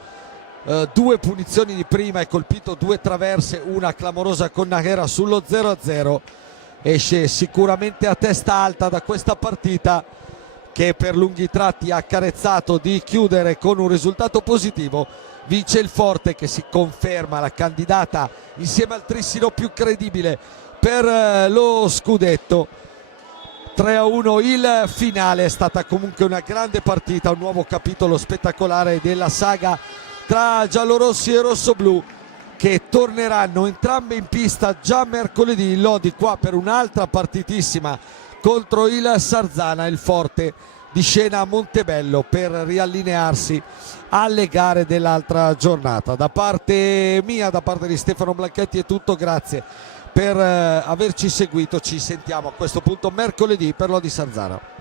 2 punizioni di prima e colpito 2 traverse, una clamorosa con Nahera sullo 0-0. Esce sicuramente a testa alta da questa partita, che per lunghi tratti ha accarezzato di chiudere con un risultato positivo. Vince il Forte che si conferma la candidata insieme al Trissino più credibile per lo scudetto. 3-1 il finale. È stata comunque una grande partita, un nuovo capitolo spettacolare della saga tra giallorossi e rossoblù, che torneranno entrambe in pista già mercoledì. Il Lodi qua per un'altra partitissima contro il Sarzana, il forte di Scena Montebello, per riallinearsi alle gare dell'altra giornata. Da parte mia, da parte di Stefano Blanchetti è tutto, grazie per averci seguito. Ci sentiamo a questo punto mercoledì per Lodi Sarzana.